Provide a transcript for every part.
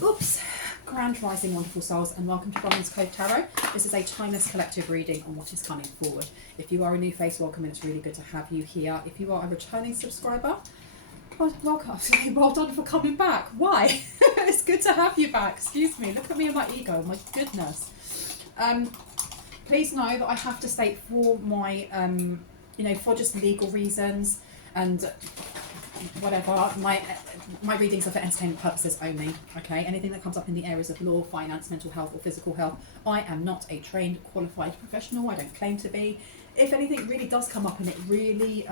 Oops. Grand rising, wonderful souls, and welcome to Bronwen's Code Tarot. This is a timeless collective reading on what is coming forward. If you are a new face, welcome, and it's really good to have you here. If you are a returning subscriber, well, welcome. Well done for coming back. Why? It's good to have you back. Excuse me. Look at me and my ego. My goodness. Please know that I have to state for my, for just legal reasons and whatever, my readings are for entertainment purposes only. Okay, anything that comes up in the areas of law, finance, mental health, or physical health, I am not a trained, qualified professional. I don't claim to be. If anything really does come up and it really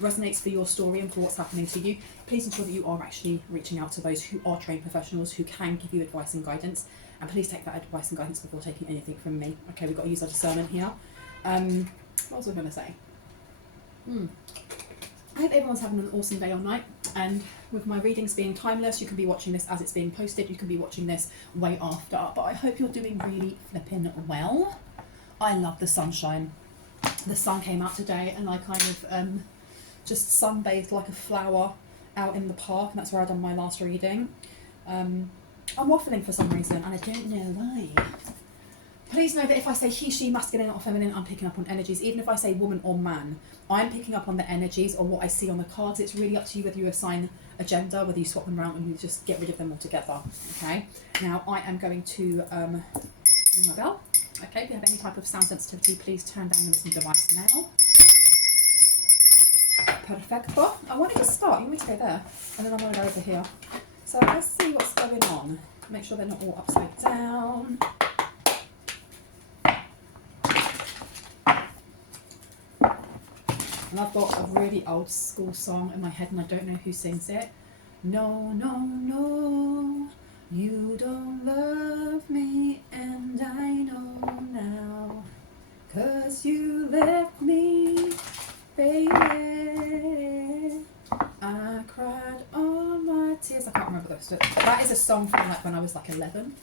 resonates for your story and for what's happening to you, please ensure that you are actually reaching out to those who are trained professionals who can give you advice and guidance. And please take that advice and guidance before taking anything from me. Okay, we've got to use our discernment here. What was I going to say? I hope everyone's having an awesome day or night, and with my readings being timeless, you can be watching this as it's being posted, you can be watching this way after, but I hope you're doing really flipping well. I love the sunshine. The sun came out today and I kind of just sunbathed like a flower out in the park, and that's where I done my last reading. I'm waffling for some reason and I don't know why. Please know that if I say he, she, masculine or feminine, I'm picking up on energies. Even if I say woman or man, I'm picking up on the energies or what I see on the cards. It's really up to you whether you assign a gender, whether you swap them around and you just get rid of them altogether. Okay. Now I am going to ring my bell. Okay. If you have any type of sound sensitivity, please turn down your listening device now. Perfecto. I want to start. You want me to go there, and then I want to go over here. So let's see what's going on. Make sure they're not all upside down. And I've got a really old school song in my head and I don't know who sings it. No, no, no, you don't love me, and I know now, 'cause you left me, baby. I cried all my tears. I can't remember the rest of it. That is a song from like when I was like 11.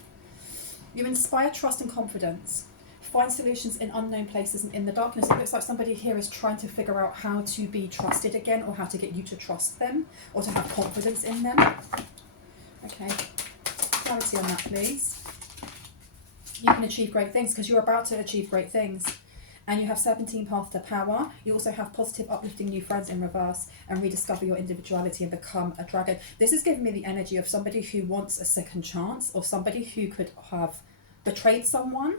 You inspire trust and confidence. Find solutions in unknown places and in the darkness. It looks like somebody here is trying to figure out how to be trusted again, or how to get you to trust them, or to have confidence in them. Okay, clarity on that, please. You can achieve great things because you're about to achieve great things. And you have 17 path to power. You also have positive, uplifting new friends in reverse, and rediscover your individuality and become a dragon. This is giving me the energy of somebody who wants a second chance, or somebody who could have betrayed someone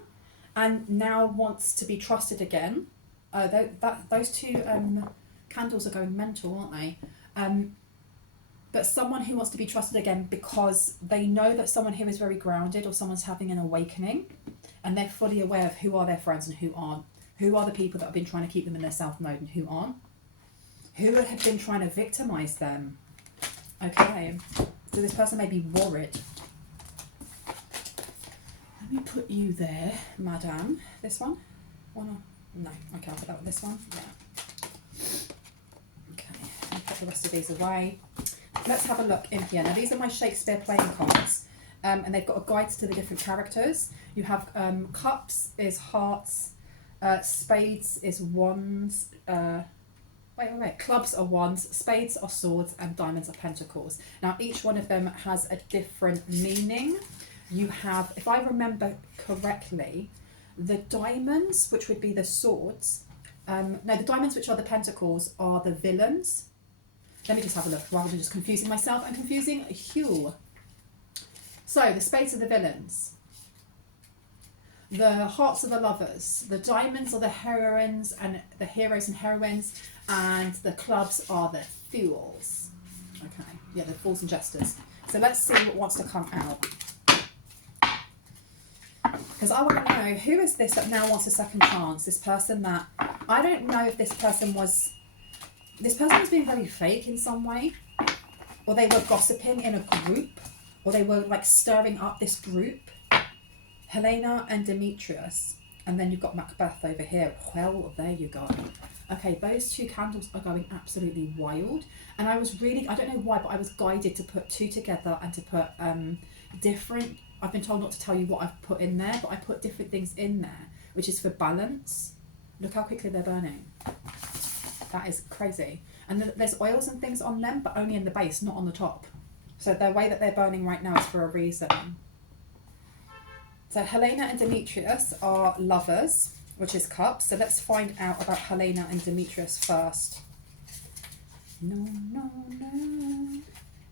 and now wants to be trusted again. Those two candles are going mental, aren't they? But someone who wants to be trusted again because they know that someone here is very grounded, or someone's having an awakening, and they're fully aware of who are their friends and who aren't. Who are the people that have been trying to keep them in their self mode and who aren't? Who have been trying to victimize them? Okay, so this person may be worried. Let me put you there, madame. This one? No, okay, I'll put that with this one. Yeah. Okay, I'll put the rest of these away. Let's have a look in here. Now, these are my Shakespeare playing cards, and they've got a guide to the different characters. You have cups is hearts, spades is wands, clubs are wands, spades are swords, and diamonds are pentacles. Now, each one of them has a different meaning. You have, if I remember correctly, the diamonds, which would be the swords, the diamonds, which are the pentacles, are the villains. Let me just have a look, rather than just confusing myself and confusing you. So, the spades are the villains. The hearts are the lovers. The diamonds are the heroines and the heroes and heroines, and the clubs are the fools. Okay, yeah, the fools and jesters. So let's see what wants to come out. Because I want to know, who is this that now wants a second chance? This person that, I don't know if this person was being very fake in some way, or they were gossiping in a group, or they were like stirring up this group. Helena and Demetrius, and then you've got Macbeth over here. Well, there you go. Okay, those two candles are going absolutely wild, and I don't know why, but I was guided to put two together and to put different, I've been told not to tell you what I've put in there, but I put different things in there, which is for balance. Look how quickly they're burning. That is crazy. And there's oils and things on them, but only in the base, not on the top. So the way that they're burning right now is for a reason. So Helena and Demetrius are lovers, which is cups. So let's find out about Helena and Demetrius first. No, no, no,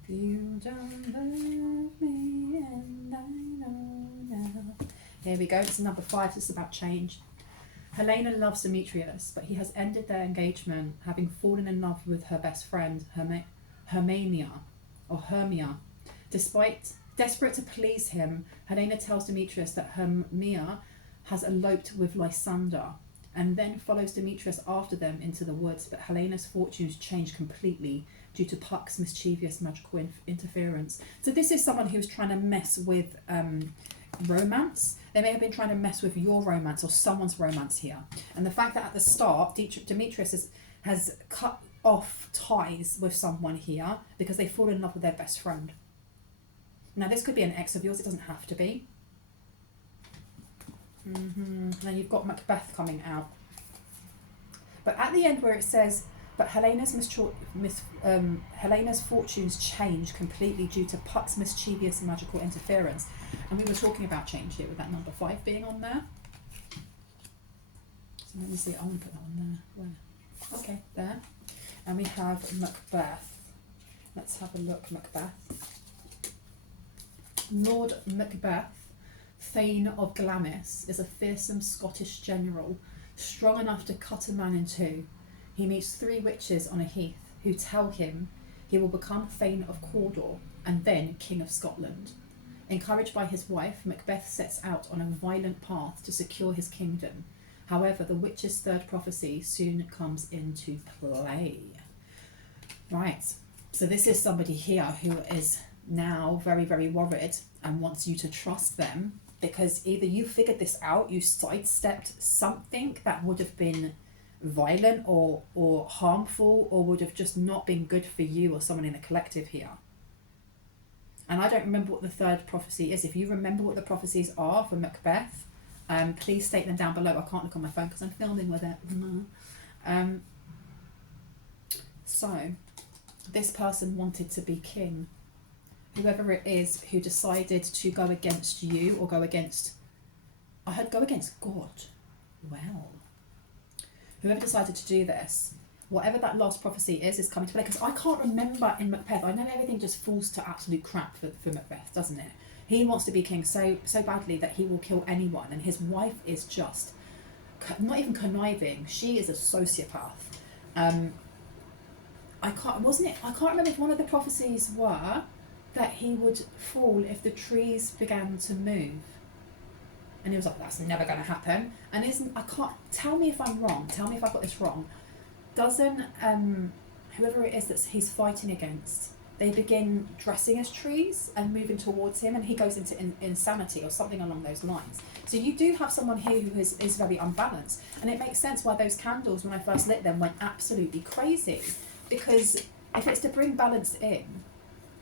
you don't love me and I know now. Here we go, this is number 5, this is about change. Helena loves Demetrius, but he has ended their engagement, having fallen in love with her best friend, Hermia. Desperate to please him, Helena tells Demetrius that Hermia has eloped with Lysander, and then follows Demetrius after them into the woods, but Helena's fortunes change completely due to Puck's mischievous magical interference. So this is someone who's trying to mess with romance. They may have been trying to mess with your romance or someone's romance here. And the fact that at the start, Demetrius has cut off ties with someone here because they fall in love with their best friend. Now this could be an ex of yours, it doesn't have to be. Now you've got Macbeth coming out. But at the end where it says, but Helena's fortunes change completely due to Puck's mischievous magical interference. And we were talking about change here with that number 5 being on there. So let me see, I want to put that on there. Where? Okay, there. And we have Macbeth. Let's have a look, Macbeth. Lord Macbeth, Thane of Glamis, is a fearsome Scottish general, strong enough to cut a man in two. He meets 3 witches on a heath who tell him he will become Thane of Cawdor and then King of Scotland. Encouraged by his wife, Macbeth sets out on a violent path to secure his kingdom. However, the witch's 3rd prophecy soon comes into play. Right, so this is somebody here who is now very, very worried and wants you to trust them, because either you figured this out, you sidestepped something that would have been violent or harmful, or would have just not been good for you or someone in the collective here. And I don't remember what the 3rd prophecy is. If you remember what the prophecies are for Macbeth, please state them down below. I can't look on my phone because I'm filming with it. So this person wanted to be king. Whoever it is who decided to go against you or go against, I heard go against God. Well, whoever decided to do this, whatever that last prophecy is coming to play. Because I can't remember in Macbeth, I know everything just falls to absolute crap for Macbeth, doesn't it? He wants to be king so badly that he will kill anyone, and his wife is just not even conniving. She is a sociopath. I can't remember if one of the prophecies were that he would fall if the trees began to move. And he was like, that's never going to happen. And tell me if I'm wrong, tell me if I've got this wrong. Doesn't whoever it is that he's fighting against, they begin dressing as trees and moving towards him, and he goes into insanity or something along those lines. So you do have someone here who is very unbalanced, and it makes sense why those candles, when I first lit them, went absolutely crazy, because if it's to bring balance in,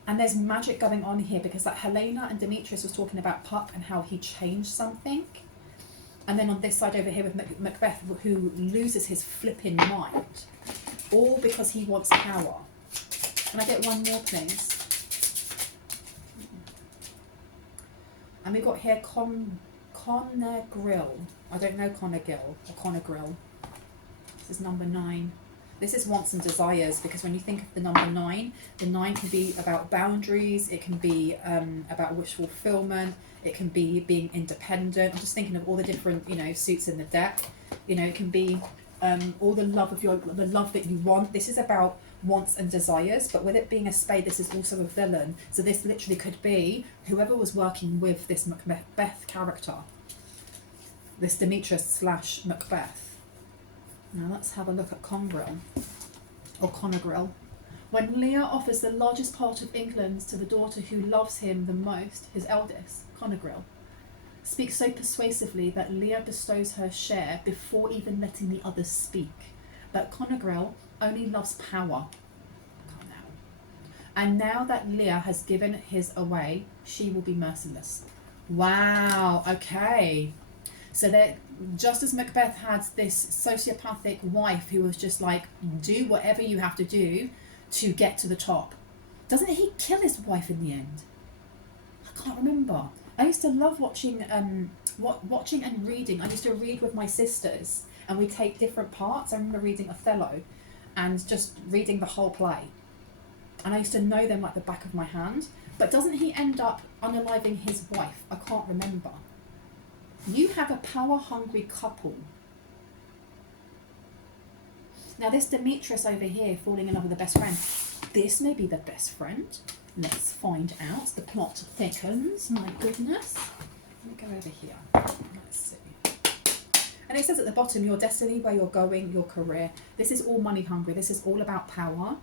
and there's magic going on here, because that Helena and Demetrius was talking about Puck and how he changed something. And then on this side over here with Macbeth, who loses his flipping mind, all because he wants power. Can I get one more, please? And we've got here Connor Grill. I don't know Connor Gill or Connor Grill. This is number 9. This is wants and desires, because when you think of the number 9, the 9 can be about boundaries, it can be about wish fulfillment, it can be being independent. I'm just thinking of all the different, suits in the deck. It can be all the love that you want. This is about wants and desires, but with it being a spade, this is also a villain. So this literally could be whoever was working with this Macbeth character, this Demetrius / Macbeth. Now let's have a look at Congrill, or Conagrill. When Lear offers the largest part of England to the daughter who loves him the most, his eldest, Conagrill, speaks so persuasively that Lear bestows her share before even letting the others speak. But Conagrill only loves power. Come now. And now that Lear has given his away, she will be merciless. Wow, okay. So that just as Macbeth had this sociopathic wife who was just like, do whatever you have to do to get to the top. Doesn't he kill his wife in the end? I can't remember. I used to love watching watching and reading. I used to read with my sisters, and we take different parts. I remember reading Othello and just reading the whole play. And I used to know them like the back of my hand. But doesn't he end up unaliving his wife? I can't remember. You have a power-hungry couple. Now this Demetrius over here falling in love with the best friend. This may be the best friend. Let's find out. The plot thickens. My goodness. Let me go over here. Let's see. And it says at the bottom, your destiny, where you're going, your career. This is all money hungry. This is all about power.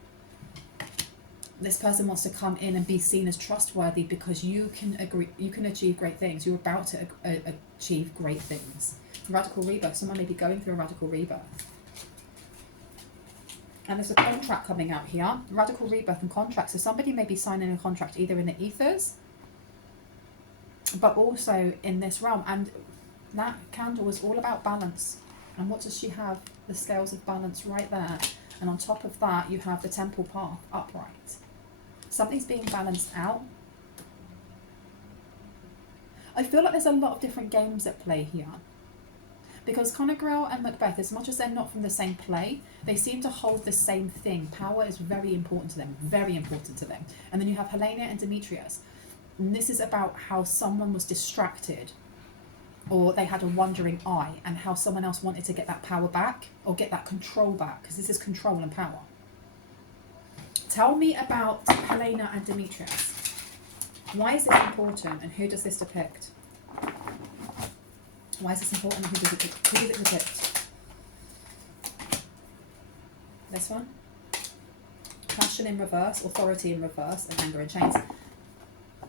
This person wants to come in and be seen as trustworthy because you can achieve great things. You're about to achieve great things. Radical rebirth. Someone may be going through a radical rebirth. And there's a contract coming out here. Radical rebirth and contract. So somebody may be signing a contract either in the ethers, but also in this realm. And that candle is all about balance. And what does she have? The scales of balance right there. And on top of that, you have the temple path upright. Something's being balanced out. I feel like there's a lot of different games at play here. Because Conagriel and Macbeth, as much as they're not from the same play, they seem to hold the same thing. Power is very important to them, very important to them. And then you have Helena and Demetrius. And this is about how someone was distracted, or they had a wandering eye, and how someone else wanted to get that power back, or get that control back, because this is control and power. Tell me about Helena and Demetrius. Why is this important, and who does this depict? Why is this important, and who does it depict? This one? Passion in reverse, authority in reverse, and anger in chains.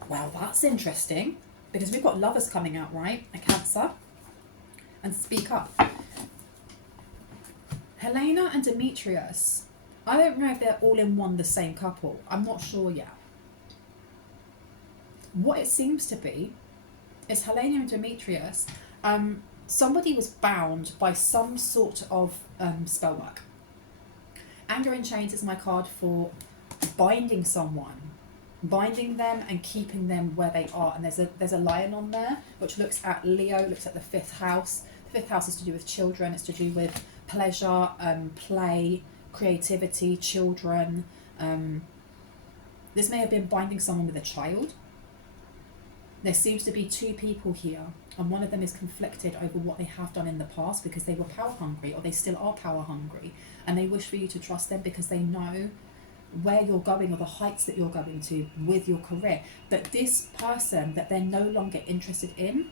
Well, that's interesting, because we've got lovers coming out, right? A Cancer. And speak up. Helena and Demetrius. I don't know if they're all in one the same couple. I'm not sure yet. What it seems to be is Helena and Demetrius, somebody was bound by some sort of spell work. Anger in Chains is my card for binding someone, binding them and keeping them where they are. And there's a lion on there, which looks at Leo, looks at the 5th house. The 5th house is to do with children. It's to do with pleasure, play, creativity, children. This may have been binding someone with a child. There seems to be 2 people here, and one of them is conflicted over what they have done in the past because they were power hungry, or they still are power hungry, and they wish for you to trust them because they know where you're going, or the heights that you're going to with your career. But this person that they're no longer interested in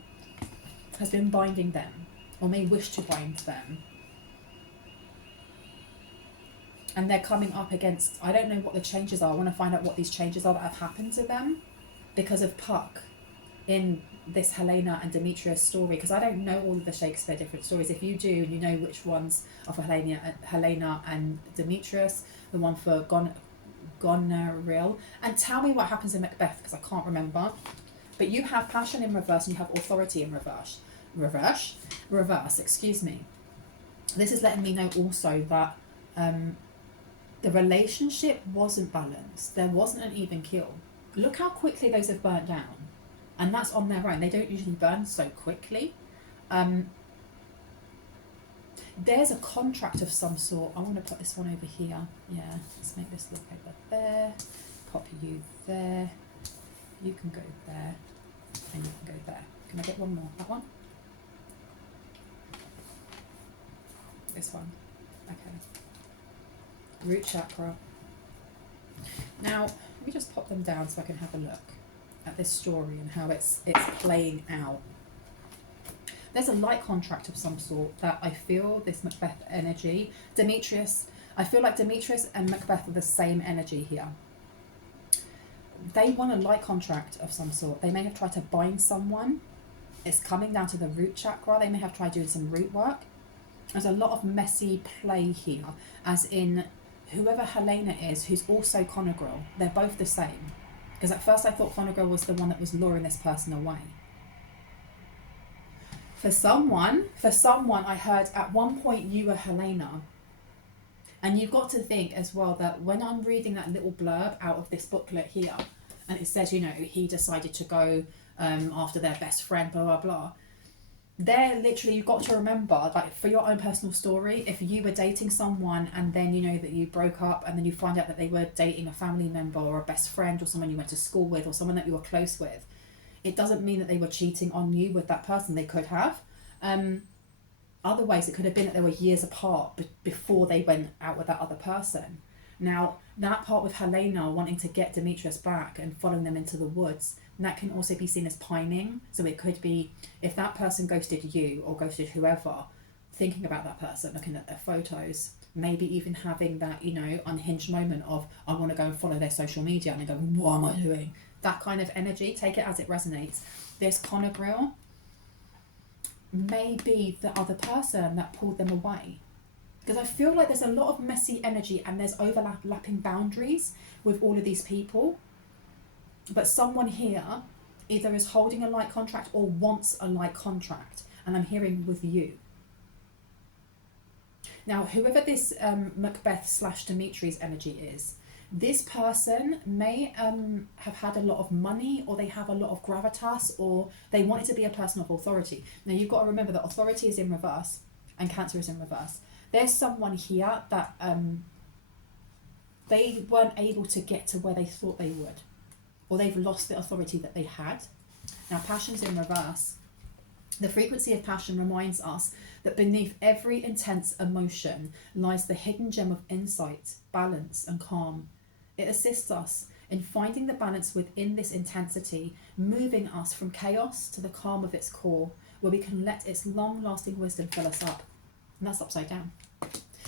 has been binding them, or may wish to bind them. And they're coming up against, I don't know what the changes are. I want to find out what these changes are that have happened to them because of Puck in this Helena and Demetrius story, because I don't know all of the Shakespeare different stories. If you do, and you know which ones are for Helena and Demetrius, the one for Goneril, and tell me what happens in Macbeth, because I can't remember. But you have passion in reverse, and you have authority in reverse, excuse me. This is letting me know also that the relationship wasn't balanced. There wasn't an even kill. Look how quickly those have burnt down. And that's on their own. They don't usually burn so quickly. There's a contract of some sort. I want to put this one over here. Yeah, let's make this look over there. Pop you there. You can go there. And you can go there. Can I get one more? That one? This one. Okay. Root chakra. Now, let me just pop them down so I can have a look at this story and how it's playing out. There's a light contract of some sort that I feel this Macbeth energy. Demetrius, I feel like Demetrius and Macbeth are the same energy here. They want a light contract of some sort. They may have tried to bind someone. It's coming down to the root chakra. They may have tried doing some root work. There's a lot of messy play here, as in whoever Helena is, who's also Conagriel, they're both the same. Because at first I thought Conagriel was the one that was luring this person away. For someone, I heard at one point you were Helena. And you've got to think as well that when I'm reading that little blurb out of this booklet here, and it says, you know, he decided to go after their best friend, blah, blah, blah. They're literally, you've got to remember, like, for your own personal story, if you were dating someone and then you know that you broke up and then you find out that they were dating a family member or a best friend or someone you went to school with or someone that you were close with, it doesn't mean that they were cheating on you with that person. They could have. Otherwise, it could have been that they were years apart before they went out with that other person. Now, that part with Helena wanting to get Demetrius back and following them into the woods, that can also be seen as pining. So it could be, if that person ghosted you or ghosted whoever, thinking about that person, looking at their photos, maybe even having that, you know, unhinged moment of, I want to go and follow their social media, and they go, what am I doing? That kind of energy, take it as it resonates. This Connor Grill may be the other person that pulled them away. Because I feel like there's a lot of messy energy and there's overlapping boundaries with all of these people. But someone here either is holding a light contract or wants a light contract. And I'm hearing with you. Now, whoever this Macbeth / Demetrius energy is, this person may have had a lot of money, or they have a lot of gravitas, or they want it to be a person of authority. Now, you've got to remember that authority is in reverse and Cancer is in reverse. There's someone here that they weren't able to get to where they thought they would, or they've lost the authority that they had. Now, passion's in reverse. The frequency of passion reminds us that beneath every intense emotion lies the hidden gem of insight, balance, and calm. It assists us in finding the balance within this intensity, moving us from chaos to the calm of its core, where we can let its long-lasting wisdom fill us up. And that's upside down.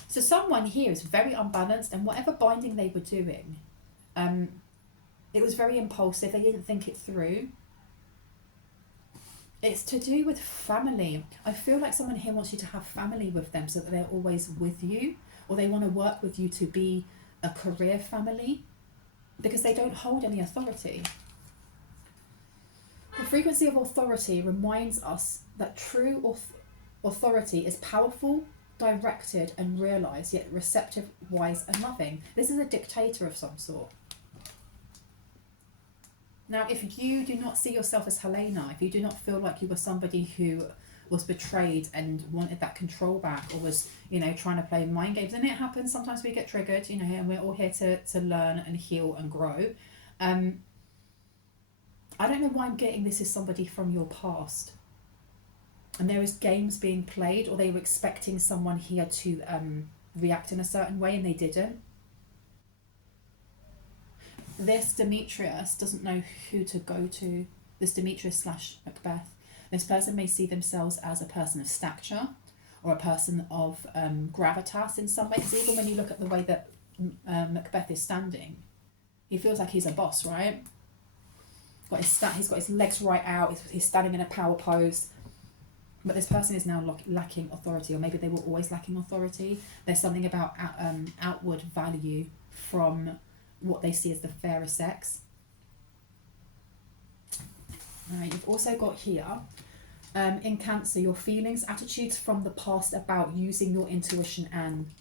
So someone here is very unbalanced, and whatever binding they were doing, it was very impulsive. They didn't think it through. It's to do with family. I feel like someone here wants you to have family with them so that they're always with you, or they want to work with you to be a career family, because they don't hold any authority. The frequency of authority reminds us that true authority is powerful, directed and realised, yet receptive, wise and loving. This is a dictator of some sort. Now, if you do not see yourself as Helena, if you do not feel like you were somebody who was betrayed and wanted that control back, or was, you know, trying to play mind games, and it happens, sometimes we get triggered, you know, and we're all here to learn and heal and grow. I don't know why I'm getting this is somebody from your past. And there is games being played, or they were expecting someone here to react in a certain way and they didn't. This Demetrius doesn't know who to go to. This Demetrius / Macbeth. This person may see themselves as a person of stature or a person of gravitas in some ways. Even when you look at the way that Macbeth is standing, he feels like he's a boss, right? He's got his legs right out. He's standing in a power pose. But this person is now lacking authority, or maybe they were always lacking authority. There's something about outward value from what they see as the fairer sex. You've also got here, in Cancer, your feelings, attitudes from the past about using your intuition, and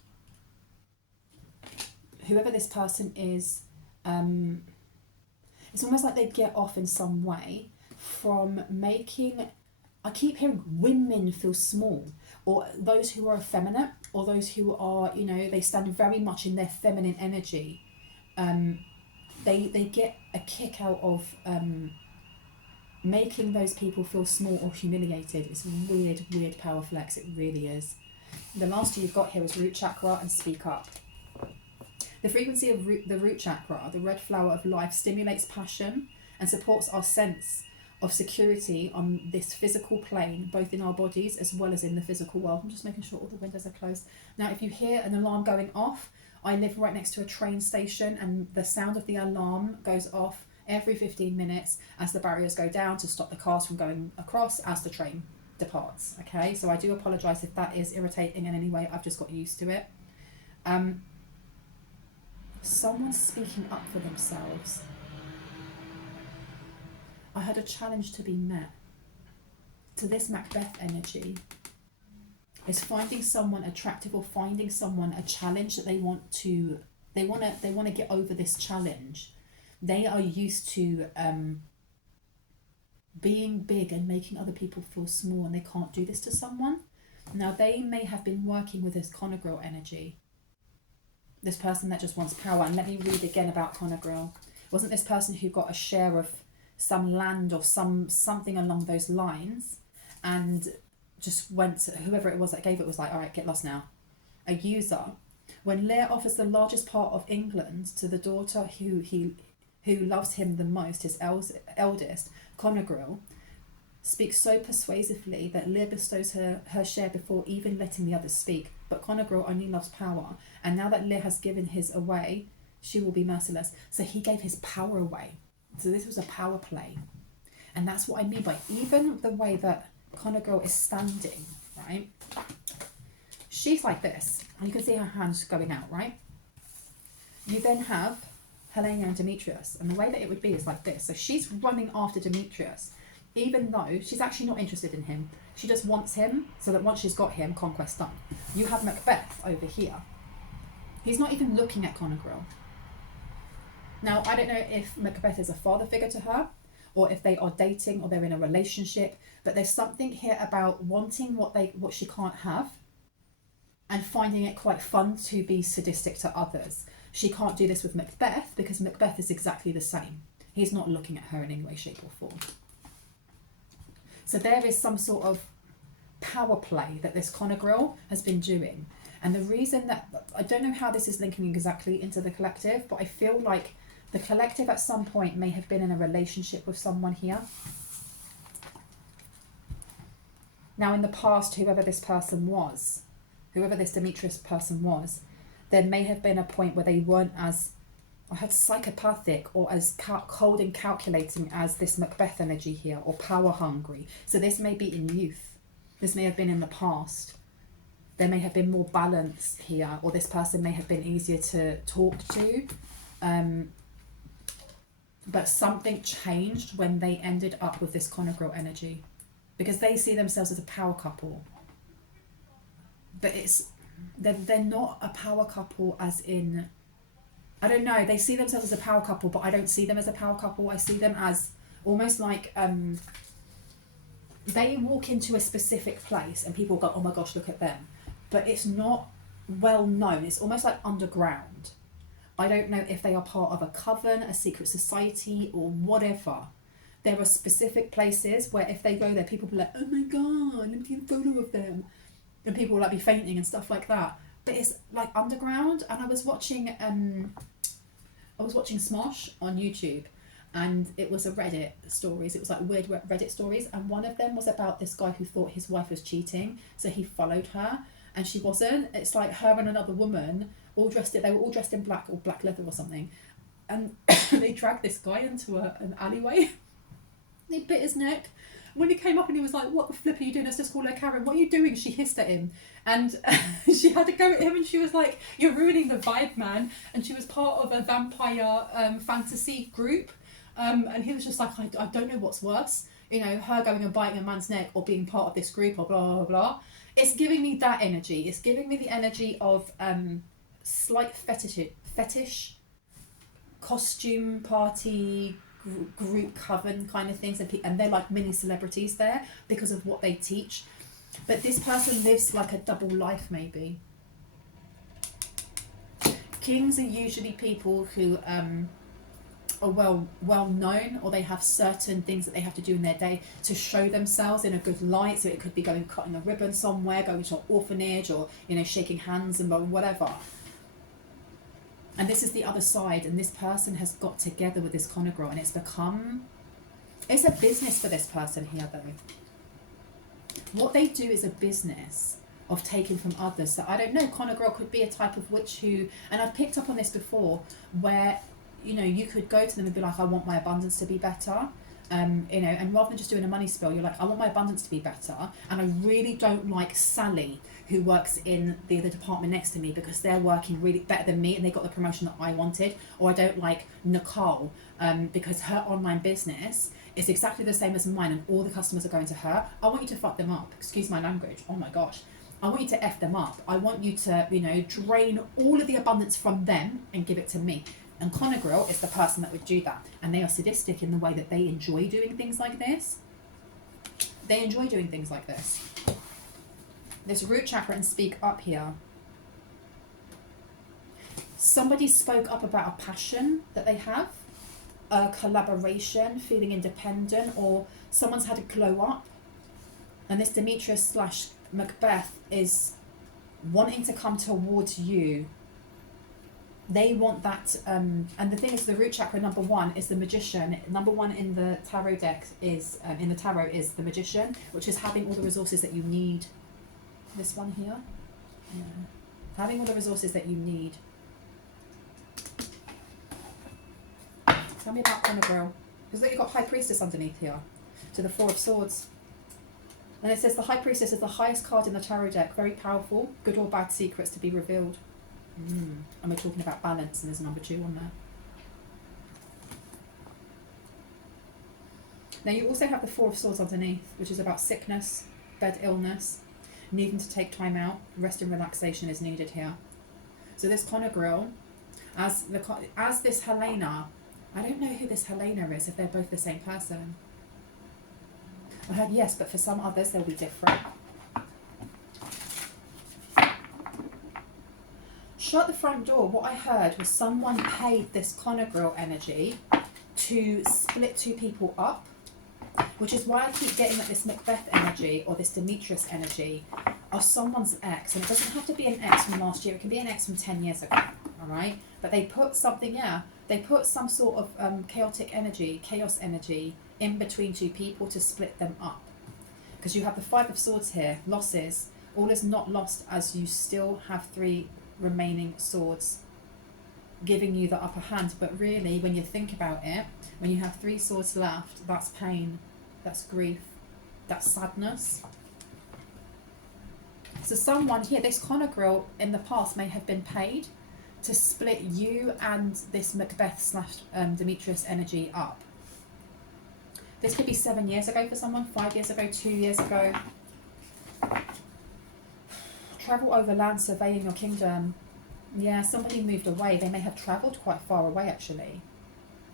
whoever this person is, it's almost like they get off in some way from making, I keep hearing women feel small, or those who are effeminate, or those who are, you know, they stand very much in their feminine energy. They get a kick out of making those people feel small or humiliated. It's weird power flex, it really is. The last two you've got here is root chakra and speak up. The frequency of the root chakra, the red flower of life, stimulates passion and supports our sense of security on this physical plane, both in our bodies as well as in the physical world. I'm just making sure all the windows are closed. Now, if you hear an alarm going off, I live right next to a train station, and the sound of the alarm goes off every 15 minutes as the barriers go down to stop the cars from going across as the train departs. Okay, so I do apologise if that is irritating in any way. I've just got used to it. Someone's speaking up for themselves. I had a challenge to be met. To this Macbeth energy, is finding someone attractive, or finding someone a challenge that they want to get over this challenge. They are used to being big and making other people feel small, and they can't do this to someone. Now, they may have been working with this Conagrill energy, this person that just wants power. And let me read again about Conagrill. Wasn't this person who got a share of some land or something along those lines, and just went, whoever it was that gave it was like, all right, get lost now. A user. When Lear offers the largest part of England to the daughter who loves him the most, his eldest, Conagrill speaks so persuasively that Lear bestows her share before even letting the others speak. But Conagrill only loves power, and now that Lear has given his away, she will be merciless. So he gave his power away. So this was a power play. And that's what I mean by even the way that Conagrill is standing, right? She's like this, and you can see her hands going out, right? You then have Helena and Demetrius, and the way that it would be is like this. So she's running after Demetrius, even though she's actually not interested in him. She just wants him, so that once she's got him, conquest done. You have Macbeth over here. He's not even looking at Conagrill. Now, I don't know if Macbeth is a father figure to her, or if they are dating, or they're in a relationship, but there's something here about wanting what she can't have, and finding it quite fun to be sadistic to others. She can't do this with Macbeth because Macbeth is exactly the same. He's not looking at her in any way, shape or form. So there is some sort of power play that this Conagrill has been doing. And the reason that, I don't know how this is linking exactly into the collective, but I feel like the collective at some point may have been in a relationship with someone here. Now, in the past, whoever this person was, whoever this Demetrius person was, there may have been a point where they weren't as, I had psychopathic or as cold and calculating as this Macbeth energy here, or power hungry. So this may be in youth. This may have been in the past. There may have been more balance here, or this person may have been easier to talk to. But something changed when they ended up with this Conagrill energy, because they see themselves as a power couple. But they're not a power couple as in, I don't know, they see themselves as a power couple, but I don't see them as a power couple. I see them as almost like they walk into a specific place and people go, oh my gosh, look at them. But it's not well known. It's almost like underground. I don't know if they are part of a coven, a secret society, or whatever. There are specific places where if they go there, people will be like, oh my God, let me get a photo of them. And people will like be fainting and stuff like that. But it's like underground. And I was watching Smosh on YouTube, and it was a Reddit stories. It was like weird Reddit stories. And one of them was about this guy who thought his wife was cheating. So he followed her and she wasn't. It's like her and another woman they were all dressed in black or black leather or something. And they dragged this guy into an alleyway. They bit his neck. When he came up and he was like, what the flip are you doing? Let's just call her Karen. What are you doing? She hissed at him. And she had to go at him and she was like, you're ruining the vibe, man. And she was part of a vampire fantasy group. And he was just like, I don't know what's worse. You know, her going and biting a man's neck or being part of this group or blah, blah, blah. It's giving me that energy. It's giving me the energy of slight fetish, costume party, group coven kind of things, and they're like mini celebrities there because of what they teach. But this person lives like a double life maybe. Kings are usually people who are well known, or they have certain things that they have to do in their day to show themselves in a good light. So it could be going cutting a ribbon somewhere, going to an orphanage, or shaking hands and whatever. And this is the other side, and this person has got together with this Conagrill, and it's a business for this person here though. What they do is a business of taking from others. So I don't know, Conagrill could be a type of witch who, and I've picked up on this before, where you could go to them and be like, I want my abundance to be better. And rather than just doing a money spill, you're like, I want my abundance to be better, and I really don't like Sally, who works in the other department next to me, because they're working really better than me and they got the promotion that I wanted. Or I don't like Nicole because her online business is exactly the same as mine and all the customers are going to her. I want you to fuck them up. Excuse my language. Oh my gosh. I want you to F them up. I want you to, you know, drain all of the abundance from them and give it to me. And Conagrill is the person that would do that. And they are sadistic in the way that they enjoy doing things like this. They enjoy doing things like this. This root chakra and speak up here. Somebody spoke up about a passion that they have, a collaboration, feeling independent, or someone's had a glow up. And this Demetrius / Macbeth is wanting to come towards you. They want that, and the thing is, the root chakra number 1 is the magician. Number 1 in the tarot deck is the magician, which is having all the resources that you need. This one here, yeah. Having all the resources that you need. Tell me about Conagrill, because look, you've got High Priestess underneath here, to the 4 of Swords. And it says the High Priestess is the highest card in the tarot deck, very powerful, good or bad secrets to be revealed. And we're talking about balance, and there's a number 2 on there. Now you also have the 4 of Swords underneath, which is about sickness, bed illness, needing to take time out, rest and relaxation is needed here. So this Conagrill, as this Helena, I don't know who this Helena is, if they're both the same person. I heard yes, but for some others they'll be different. Shut the front door. What I heard was someone paid this Conagrill energy to split 2 people up, which is why I keep getting at this Macbeth energy or this Demetrius energy of someone's ex. And it doesn't have to be an ex from last year. It can be an ex from 10 years ago, all right? But they put something, they put some sort of chaos energy in between 2 people to split them up. Because you have the 5 of Swords here, losses. All is not lost as you still have 3 remaining swords giving you the upper hand. But really, when you think about it, when you have 3 swords left, that's pain, that's grief, that's sadness. So someone here, this Conagrill in the past may have been paid to split you and this Macbeth / Demetrius energy up. This could be 7 years ago for someone, 5 years ago, 2 years ago. Travel overland, surveying your kingdom. Yeah, somebody moved away. They may have travelled quite far away, actually,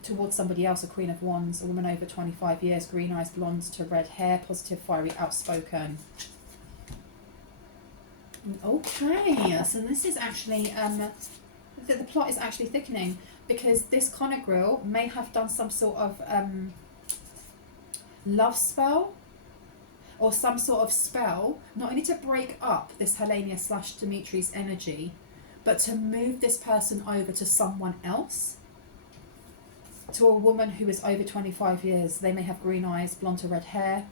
towards somebody else. A Queen of Wands, a woman over 25 years, green eyes, blonde to red hair, positive, fiery, outspoken. Okay, so this is actually, the plot is actually thickening, because this Conagrill may have done some sort of love spell, or some sort of spell, not only to break up this Helena / Demetrius energy, but to move this person over to someone else, to a woman who is over 25 years. They may have green eyes, blonde to red hair,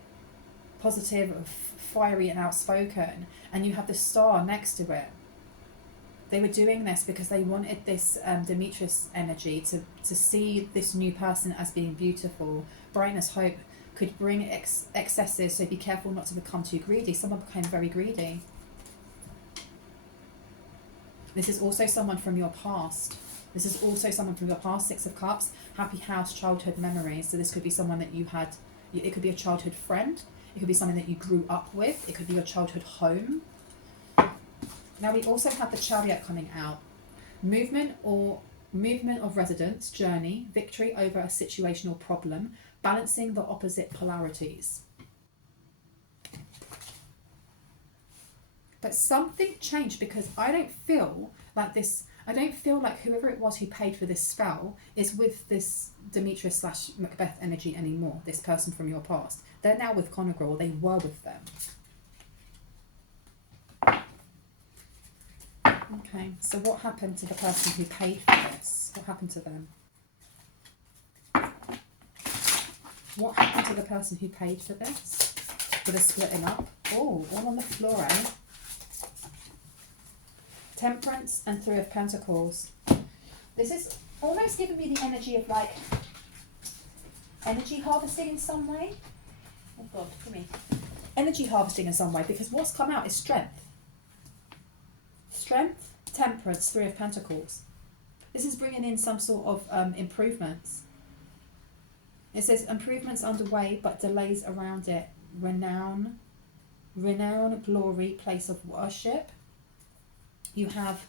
positive, fiery and outspoken, and you have the star next to it. They were doing this because they wanted this Demetrius energy to see this new person as being beautiful. Brightness, hope, could bring excesses, so be careful not to become too greedy. Someone became very greedy. This is also someone from your past. This is also someone from your past. 6 of Cups, happy house, childhood memories. So this could be someone that you had, it could be a childhood friend. It could be something that you grew up with. It could be your childhood home. Now we also have the Chariot coming out. Movement of residence, journey, victory over a situational problem, balancing the opposite polarities. But something changed, because I don't feel like whoever it was who paid for this spell is with this Demetrius / Macbeth energy anymore, this person from your past. They're now with Conagrill, they were with them. Okay, so what happened to the person who paid for this? What happened to them? What happened to the person who paid for this? For the splitting up? Oh, all on the floor, eh? Temperance and 3 of Pentacles. This is almost giving me the energy of like energy harvesting in some way. Oh God, give me. Energy harvesting in some way, because what's come out is strength. Strength, temperance, 3 of Pentacles. This is bringing in some sort of improvements. It says improvements underway, but delays around it. Renown, renown, glory, place of worship. You have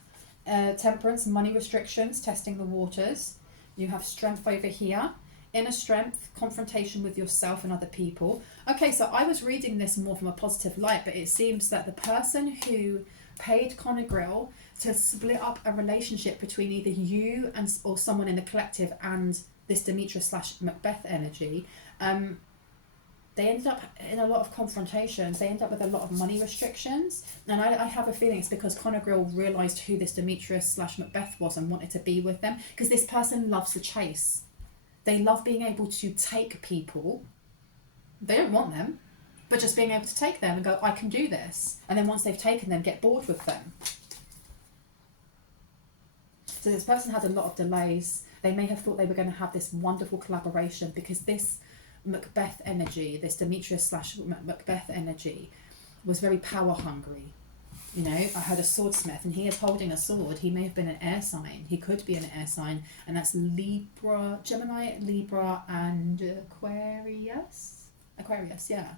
temperance, money restrictions, testing the waters. You have strength over here, inner strength, confrontation with yourself and other people. Okay, so I was reading this more from a positive light, but it seems that the person who paid Conor Grill to split up a relationship between either you and or someone in the collective and this Demetra/Macbeth energy, they ended up in a lot of confrontations. They ended up with a lot of money restrictions. And I have a feeling it's because Conor Grill realised who this Demetrius/Macbeth was and wanted to be with them. Because this person loves the chase. They love being able to take people. They don't want them, but just being able to take them and go, I can do this. And then once they've taken them, get bored with them. So this person had a lot of delays. They may have thought they were going to have this wonderful collaboration because this Macbeth energy, this Demetrius/Macbeth energy, was very power hungry. You know, I heard a swordsmith and he is holding a sword. He may have been an air sign. He could be an air sign, and that's Libra, Gemini, Libra, and Aquarius. Aquarius, yeah.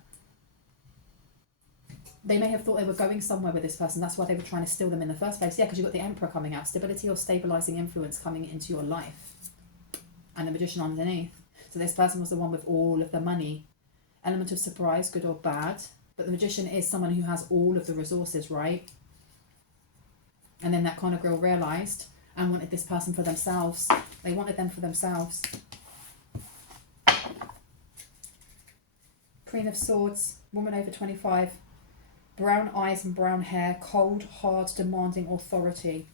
They may have thought they were going somewhere with this person. That's why they were trying to steal them in the first place. Yeah, because you've got the Emperor coming out. Stability or stabilizing influence coming into your life. And the Magician underneath. So this person was the one with all of the money. Element of surprise, good or bad. But the Magician is someone who has all of the resources, right? And then that Conor Grill realised and wanted this person for themselves. They wanted them for themselves. Queen of Swords, woman over 25. Brown eyes and brown hair, cold, hard, demanding authority.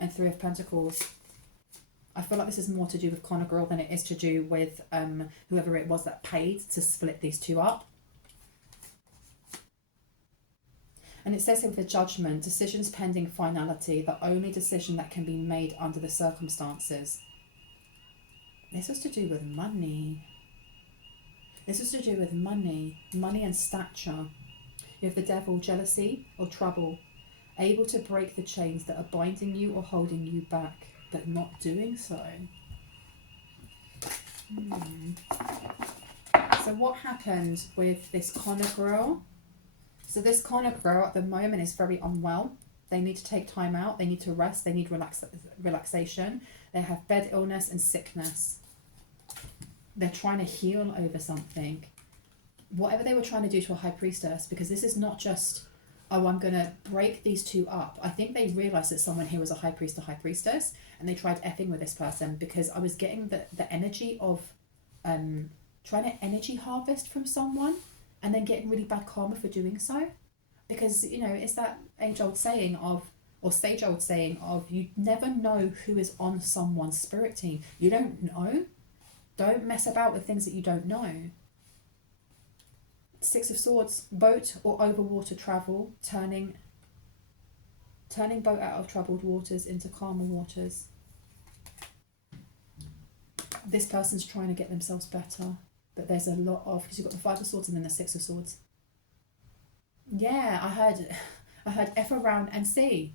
And Three of Pentacles. I feel like this is more to do with Conor Grill than it is to do with whoever it was that paid to split these two up. And it says here with the Judgment, decisions pending finality, the only decision that can be made under the circumstances. This was to do with money. This was to do with money and stature. You have the Devil, jealousy or trouble, able to break the chains that are binding you or holding you back, but not doing so. So what happened with this Conor Grill? So this Conor Grill at the moment is very unwell. They need to take time out. They need to rest. They need relaxation. They have bed illness and sickness. They're trying to heal over something. Whatever they were trying to do to a high priestess, because this is not just, oh, I'm going to break these two up. I think they realised that someone here was a high priest or high priestess, and they tried effing with this person, because I was getting the energy of trying to energy harvest from someone and then getting really bad karma for doing so. Because, you know, it's that age-old saying of, or stage-old saying of, you never know who is on someone's spirit team. You don't know. Don't mess about with things that you don't know. Six of Swords, boat or over water travel, turning boat out of troubled waters into calmer waters. This person's trying to get themselves better, but there's a lot of, because you've got the Five of Swords and then the Six of Swords. Yeah, I heard F around and C,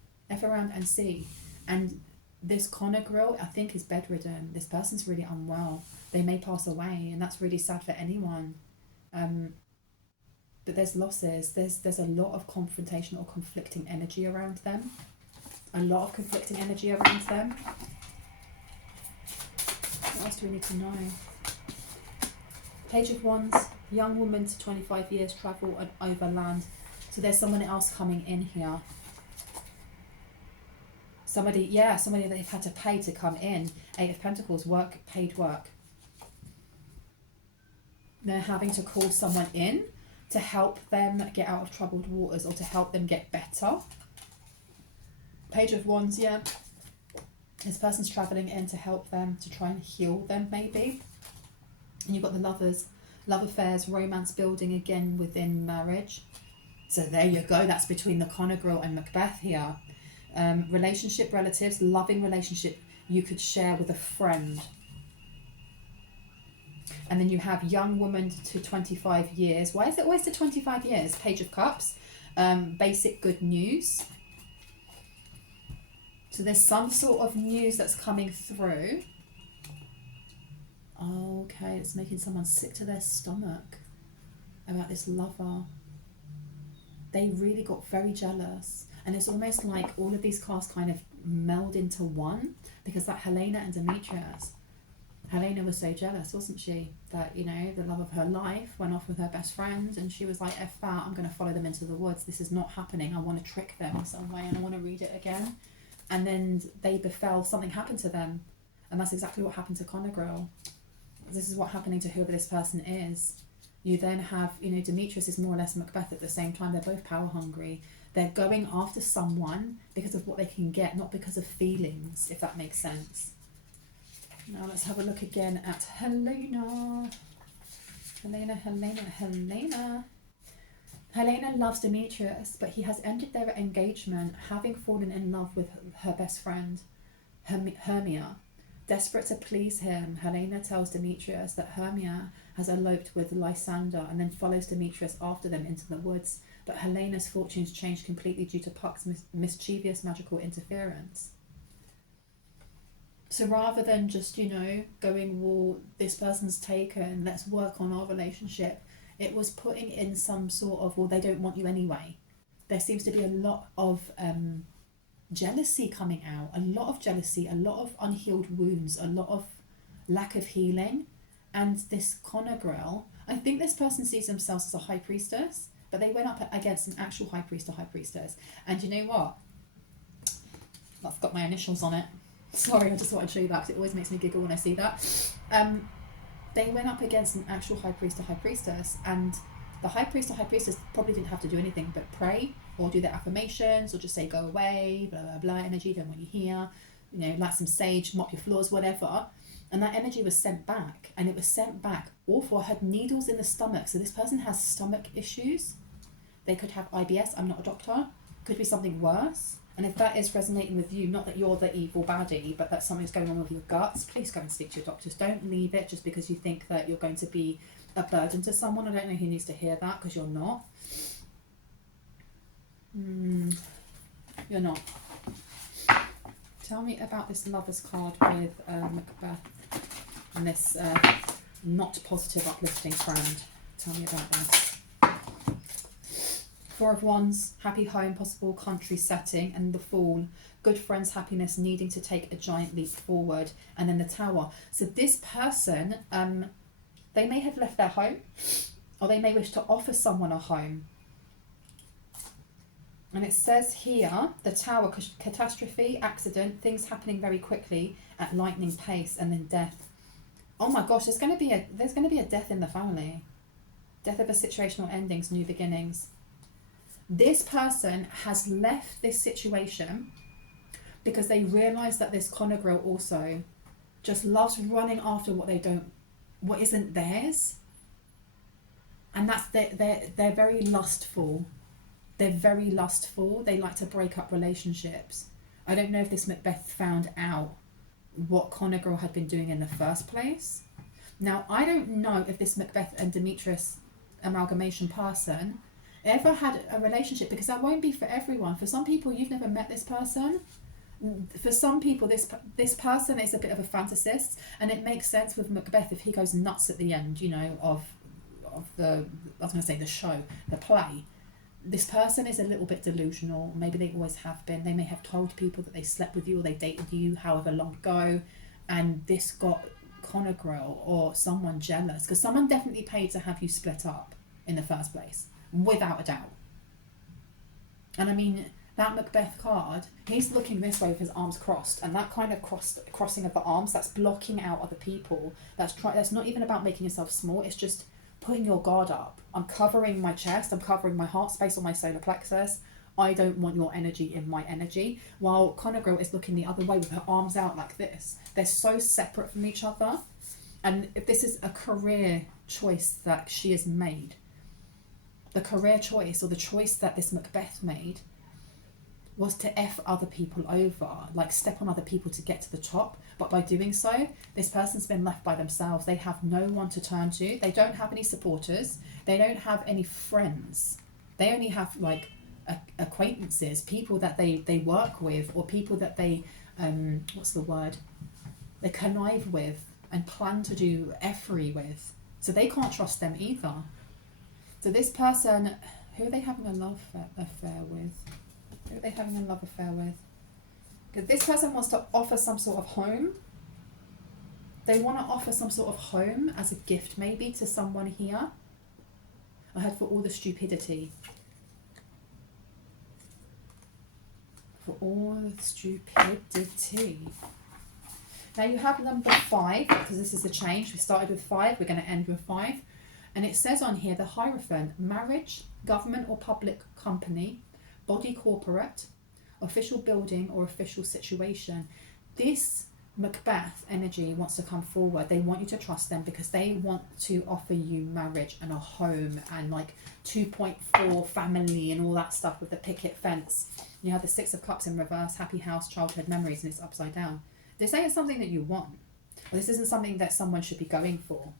and this Conor Grill, I think, is bedridden. This person's really unwell. They may pass away, and that's really sad for anyone. But there's losses. There's a lot of confrontation or conflicting energy around them. A lot of conflicting energy around them. What else do we need to know? Page of Wands, young woman to 25 years, travel and overland. So there's someone else coming in here. Somebody that they've had to pay to come in. Eight of Pentacles, work, paid work. They're having to call someone in to help them get out of troubled waters or to help them get better. Page of Wands, yeah. This person's travelling in to help them, to try and heal them maybe. And you've got the Lovers, love affairs, romance building again within marriage. So there you go, that's between the Conor Grill and Macbeth here. Relationship, relatives, loving relationship you could share with a friend. And then you have young woman to 25 years. Why is it always to 25 years? Page of Cups. Basic good news. So there's some sort of news that's coming through. Okay, it's making someone sick to their stomach about this lover. they really got very jealous. And it's almost like all of these cards kind of meld into one, because that Helena and Demetrius, Helena was so jealous, wasn't she? That, you know, the love of her life went off with her best friend, and she was like, F that, I'm going to follow them into the woods. This is not happening. I want to trick them in some way, and I want to read it again. And then they befell, something happened to them. And that's exactly what happened to Conagrill. This is what happening to whoever this person is. You then have, you know, Demetrius is more or less Macbeth at the same time. They're both power hungry. They're going after someone because of what they can get, not because of feelings, if that makes sense. Now let's have a look again at Helena. Helena loves Demetrius, but he has ended their engagement, having fallen in love with her best friend, Hermia. Desperate to please him, Helena tells Demetrius that Hermia has eloped with Lysander and then follows Demetrius after them into the woods, but Helena's fortunes change completely due to Puck's mischievous magical interference. So rather than just, you know, going, well, this person's taken, let's work on our relationship, it was putting in some sort of, well, they don't want you anyway. There seems to be a lot of jealousy coming out, a lot of jealousy, a lot of unhealed wounds, a lot of lack of healing. And this Conagrill, I think this person sees themselves as a high priestess, but they went up against an actual high priest or high priestess. And you know what? I've got my initials on it. Sorry, I just wanted to show you that because it always makes me giggle when I see that. They went up against an actual high priest or high priestess, and the high priest or high priestess probably didn't have to do anything but pray or do their affirmations or just say go away, blah blah blah, energy, don't want you here, you know, light some sage, mop your floors, whatever. And that energy was sent back, and it was sent back awful. I had needles in the stomach. So this person has stomach issues. They could have IBS. I'm not a doctor. Could be something worse. And if that is resonating with you, not that you're the evil baddie, but that something's going on with your guts, please go and speak to your doctors. Don't leave it just because you think that you're going to be a burden to someone. I don't know who needs to hear that, because you're not. You're not. Tell me about this Lover's card with Macbeth and this not positive uplifting friend. Tell me about this. Four of Wands, happy home, possible country setting, and the Fool, good friends, happiness, needing to take a giant leap forward, and then the Tower. So this person, they may have left their home, or they may wish to offer someone a home. And it says here, the Tower, catastrophe, accident, things happening very quickly at lightning pace, and then death. Oh my gosh, there's going to be a death in the family. Death of a situational endings, new beginnings. This person has left this situation because they realise that this Conagrill also just loves running after what isn't theirs. And that's, they're very lustful. They're very lustful. They like to break up relationships. I don't know if this Macbeth found out what Conagrill had been doing in the first place. Now, I don't know if this Macbeth and Demetrius amalgamation person ever had a relationship, because that won't be for everyone. For some people, you've never met this person. For some people, this person is a bit of a fantasist, and it makes sense with Macbeth if he goes nuts at the end, you know, of the, I was going to say the show, the play. This person is a little bit delusional. Maybe they always have been. They may have told people that they slept with you or they dated you however long ago, and this got Conagrill or someone jealous, because someone definitely paid to have you split up in the first place, without a doubt. And I mean, that Macbeth card, he's looking this way with his arms crossed, and that kind of crossing of the arms, that's blocking out other people. That's not even about making yourself small. It's just putting your guard up. I'm covering my chest. I'm covering my heart space or my solar plexus. I don't want your energy in my energy. While Conagrill is looking the other way with her arms out like this. They're so separate from each other. And if this is a career choice that she has made, the career choice, or the choice that this Macbeth made, was to F other people over, like step on other people to get to the top. But by doing so, this person's been left by themselves. They have no one to turn to. They don't have any supporters. They don't have any friends. They only have like acquaintances, people that they work with, or people that they, what's the word? They connive with and plan to do effery with. So they can't trust them either. So this person Who are they having a love affair with? Who are they having a love affair with? Because this person wants to offer some sort of home. They want to offer some sort of home as a gift maybe to someone here. I heard for all the stupidity. For all the stupidity. Now you have number 5, because this is the change. We started with 5, we're going to end with 5. And it says on here, the Hierophant, marriage, government or public company, body corporate, official building or official situation. This Macbeth energy wants to come forward. They want you to trust them because they want to offer you marriage and a home and like 2.4 family and all that stuff with the picket fence. You have the 6 of Cups in reverse, happy house, childhood memories, and it's upside down. They're saying it's something that you want. Or this isn't something that someone should be going for.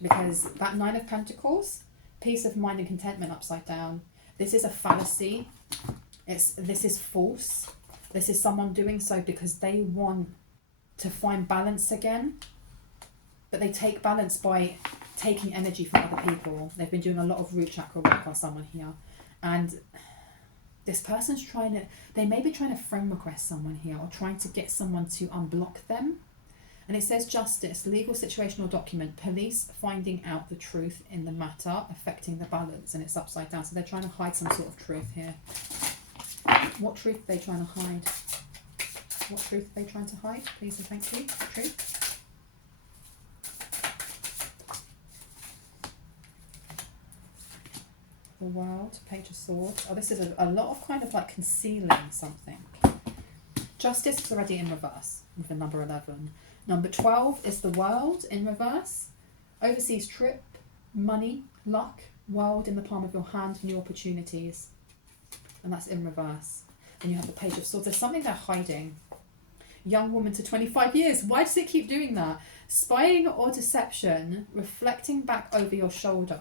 Because that 9 of Pentacles, peace of mind and contentment upside down. This is a fallacy. This is false. This is someone doing so because they want to find balance again. But they take balance by taking energy from other people. They've been doing a lot of root chakra work on someone here. And this person's trying to, they may be trying to friend request someone here or trying to get someone to unblock them. And it says justice, legal situation or document, police finding out the truth in the matter affecting the balance, and it's upside down. So they're trying to hide some sort of truth here. What truth are they trying to hide? What truth are they trying to hide? Please and thank you. What truth? The World, Page of Swords. Oh, this is a lot of kind of like concealing something. Justice is already in reverse with the number 11. Number 12 is the World in reverse. Overseas trip, money, luck, world in the palm of your hand, new opportunities. And that's in reverse. Then you have the Page of Swords. There's something they're hiding. Young woman to 25 years. Why does it keep doing that? Spying or deception, reflecting back over your shoulder.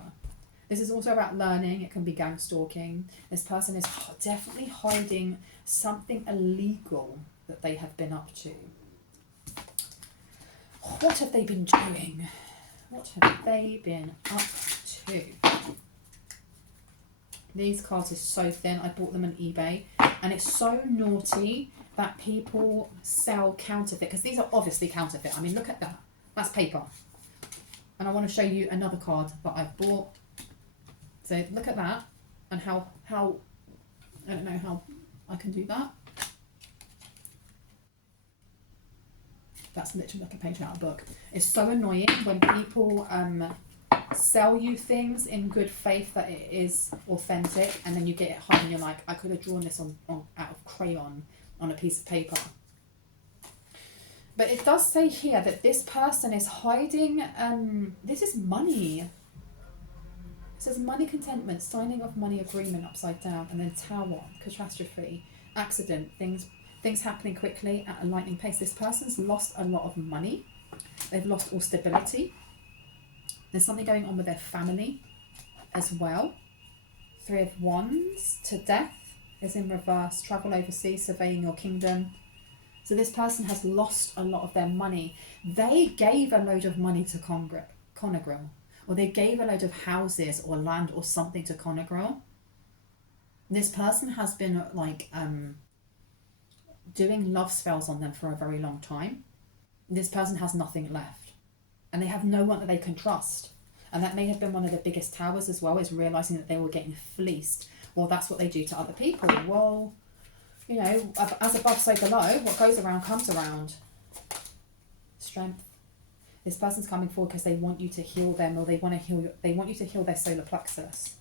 This is also about learning. It can be gang stalking. This person is definitely hiding something illegal that they have been up to. What have they been doing? What have they been up to? These cards are so thin. I bought them on eBay. And it's so naughty that people sell counterfeit. Because these are obviously counterfeit. I mean, look at that. That's paper. And I want to show you another card that I've bought. So look at that. And how I don't know how I can do that. That's literally like a page out of a book. It's so annoying when people sell you things in good faith that it is authentic, and then you get it home and you're like, I could have drawn this on out of crayon on a piece of paper. But it does say here that this person is hiding, this is money. It says money, contentment, signing of money agreement upside down, and then tower, catastrophe, accident, things happening quickly at a lightning pace. This person's lost a lot of money. They've lost all stability. There's something going on with their family as well. 3 of Wands to death is in reverse. Travel overseas, surveying your kingdom. So this person has lost a lot of their money. They gave a load of money to Conagril, or they gave a load of houses or land or something to Conagril. This person has been like doing love spells on them for a very long time. This person has nothing left, and they have no one that they can trust. And that may have been one of the biggest towers as well, is realizing that they were getting fleeced. Well, that's what they do to other people. Well, you know, as above, so below. What goes around comes around. Strength. This person's coming forward because they want you to heal them, or they want you to heal their solar plexus.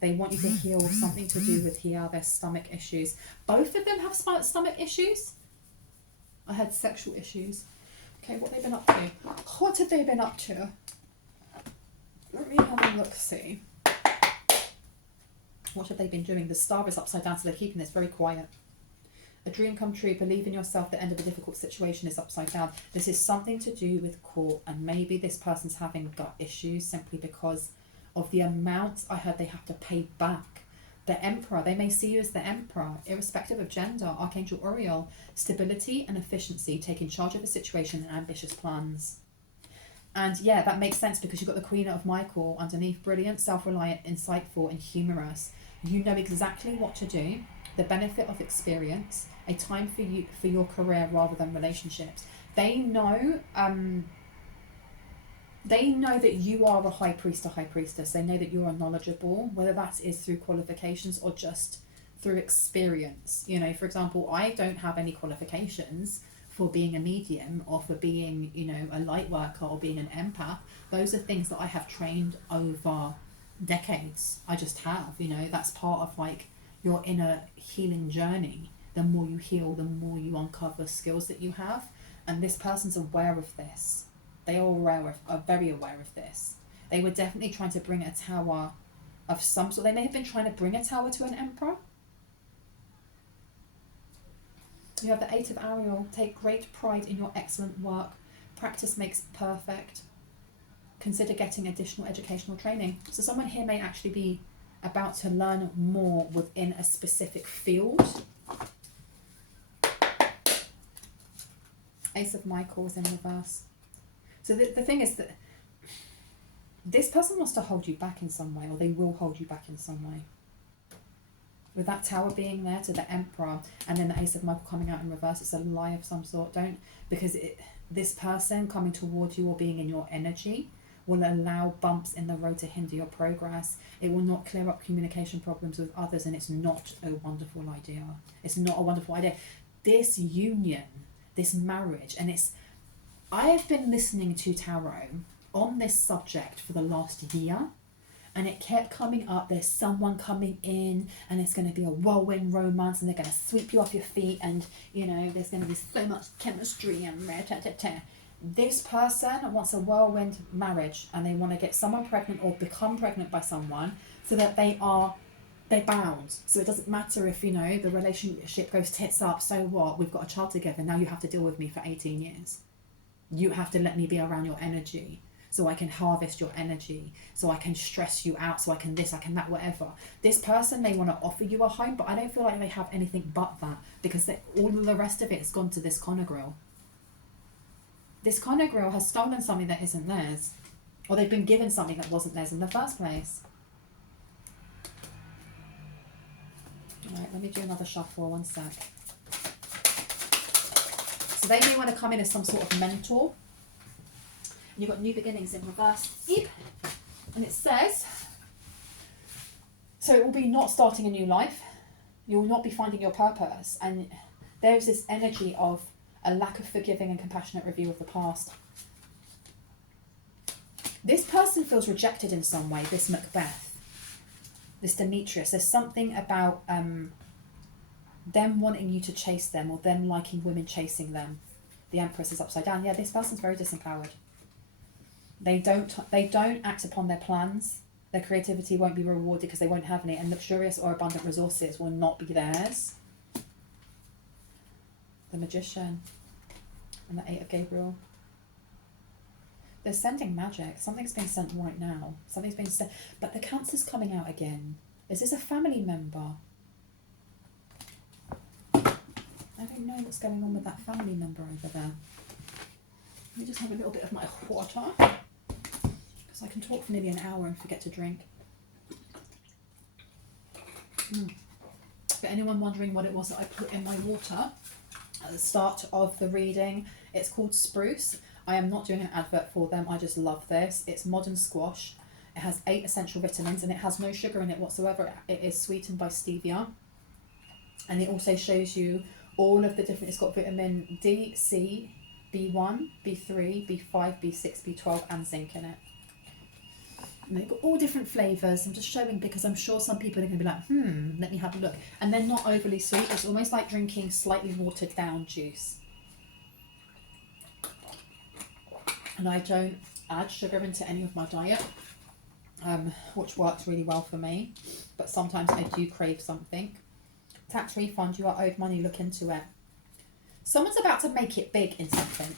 They want you to heal something to do with here, their stomach issues. Both of them have stomach issues. I had sexual issues. Okay, what have they been up to? What have they been up to? Let me have a look, see. What have they been doing? The star is upside down, so they're keeping this very quiet. A dream come true, believe in yourself, the end of a difficult situation is upside down. This is something to do with court, and maybe this person's having gut issues simply because of the amount I heard they have to pay back. The Emperor, they may see you as the Emperor, irrespective of gender. Archangel Uriel, stability and efficiency, taking charge of a situation and ambitious plans. And yeah, that makes sense because you've got the Queen of Michael underneath. Brilliant, self-reliant, insightful, and humorous. You know exactly what to do, the benefit of experience, a time for you for your career rather than relationships. They know that you are a high priest or high priestess. They know that you are knowledgeable, whether that is through qualifications or just through experience. You know, for example, I don't have any qualifications for being a medium or for being, you know, a light worker or being an empath. Those are things that I have trained over decades. I just have, you know, that's part of like your inner healing journey. The more you heal, the more you uncover skills that you have. And this person's aware of this. They are very aware of this. They were definitely trying to bring a tower of some sort. They may have been trying to bring a tower to an emperor. You have the Eight of Ariel. Take great pride in your excellent work. Practice makes perfect. Consider getting additional educational training. So someone here may actually be about to learn more within a specific field. Ace of Michael is in reverse. So the thing is that this person wants to hold you back in some way, or they will hold you back in some way. With that tower being there to the Emperor and then the Ace of Michael coming out in reverse, it's a lie of some sort. Because this person coming towards you or being in your energy will allow bumps in the road to hinder your progress. It will not clear up communication problems with others, and it's not a wonderful idea. It's not a wonderful idea. This union, this marriage, and I have been listening to tarot on this subject for the last year, and it kept coming up. There's someone coming in and it's going to be a whirlwind romance and they're going to sweep you off your feet, and you know there's going to be so much chemistry and This person wants a whirlwind marriage and they want to get someone pregnant or become pregnant by someone so that they're bound. So it doesn't matter if, you know, the relationship goes tits up, so what? We've got a child together. Now you have to deal with me for 18 years. You have to let me be around your energy so I can harvest your energy, so I can stress you out, so I can this, I can that, whatever. This person, they want to offer you a home, but I don't feel like they have anything but that, because all of the rest of it has gone to this Conagrill. This Conagrill has stolen something that isn't theirs, or they've been given something that wasn't theirs in the first place. Alright, let me do another shuffle, one sec. So they may want to come in as some sort of mentor. And you've got new beginnings in reverse. Yep. And it says, so it will be not starting a new life. You will not be finding your purpose. And there's this energy of a lack of forgiving and compassionate review of the past. This person feels rejected in some way, this Macbeth, this Demetrius. There's something about them wanting you to chase them, or them liking women chasing them. The Empress is upside down. Yeah, this person's very disempowered. They don't act upon their plans. Their creativity won't be rewarded because they won't have any, and luxurious or abundant resources will not be theirs. The Magician and the Eight of Gabriel. They're sending magic. Something's being sent right now. Something's being sent, but the Cancer's coming out again. Is this a family member? I don't know what's going on with that family member over there. Let me just have a little bit of my water, because I can talk for nearly an hour and forget to drink. For anyone wondering what it was that I put in my water at the start of the reading, it's called Spruce. I am not doing an advert for them, I just love this. It's modern squash. It has 8 essential vitamins and it has no sugar in it whatsoever. It is sweetened by stevia. And it also shows you all of the different, it's got vitamin D, C, B1, B3, B5, B6, B12 and zinc in it. And they've got all different flavours. I'm just showing because I'm sure some people are going to be like, let me have a look. And they're not overly sweet. It's almost like drinking slightly watered down juice. And I don't add sugar into any of my diet, which works really well for me. But sometimes I do crave something. Tax refund, you are owed money, look into it. Someone's about to make it big in something.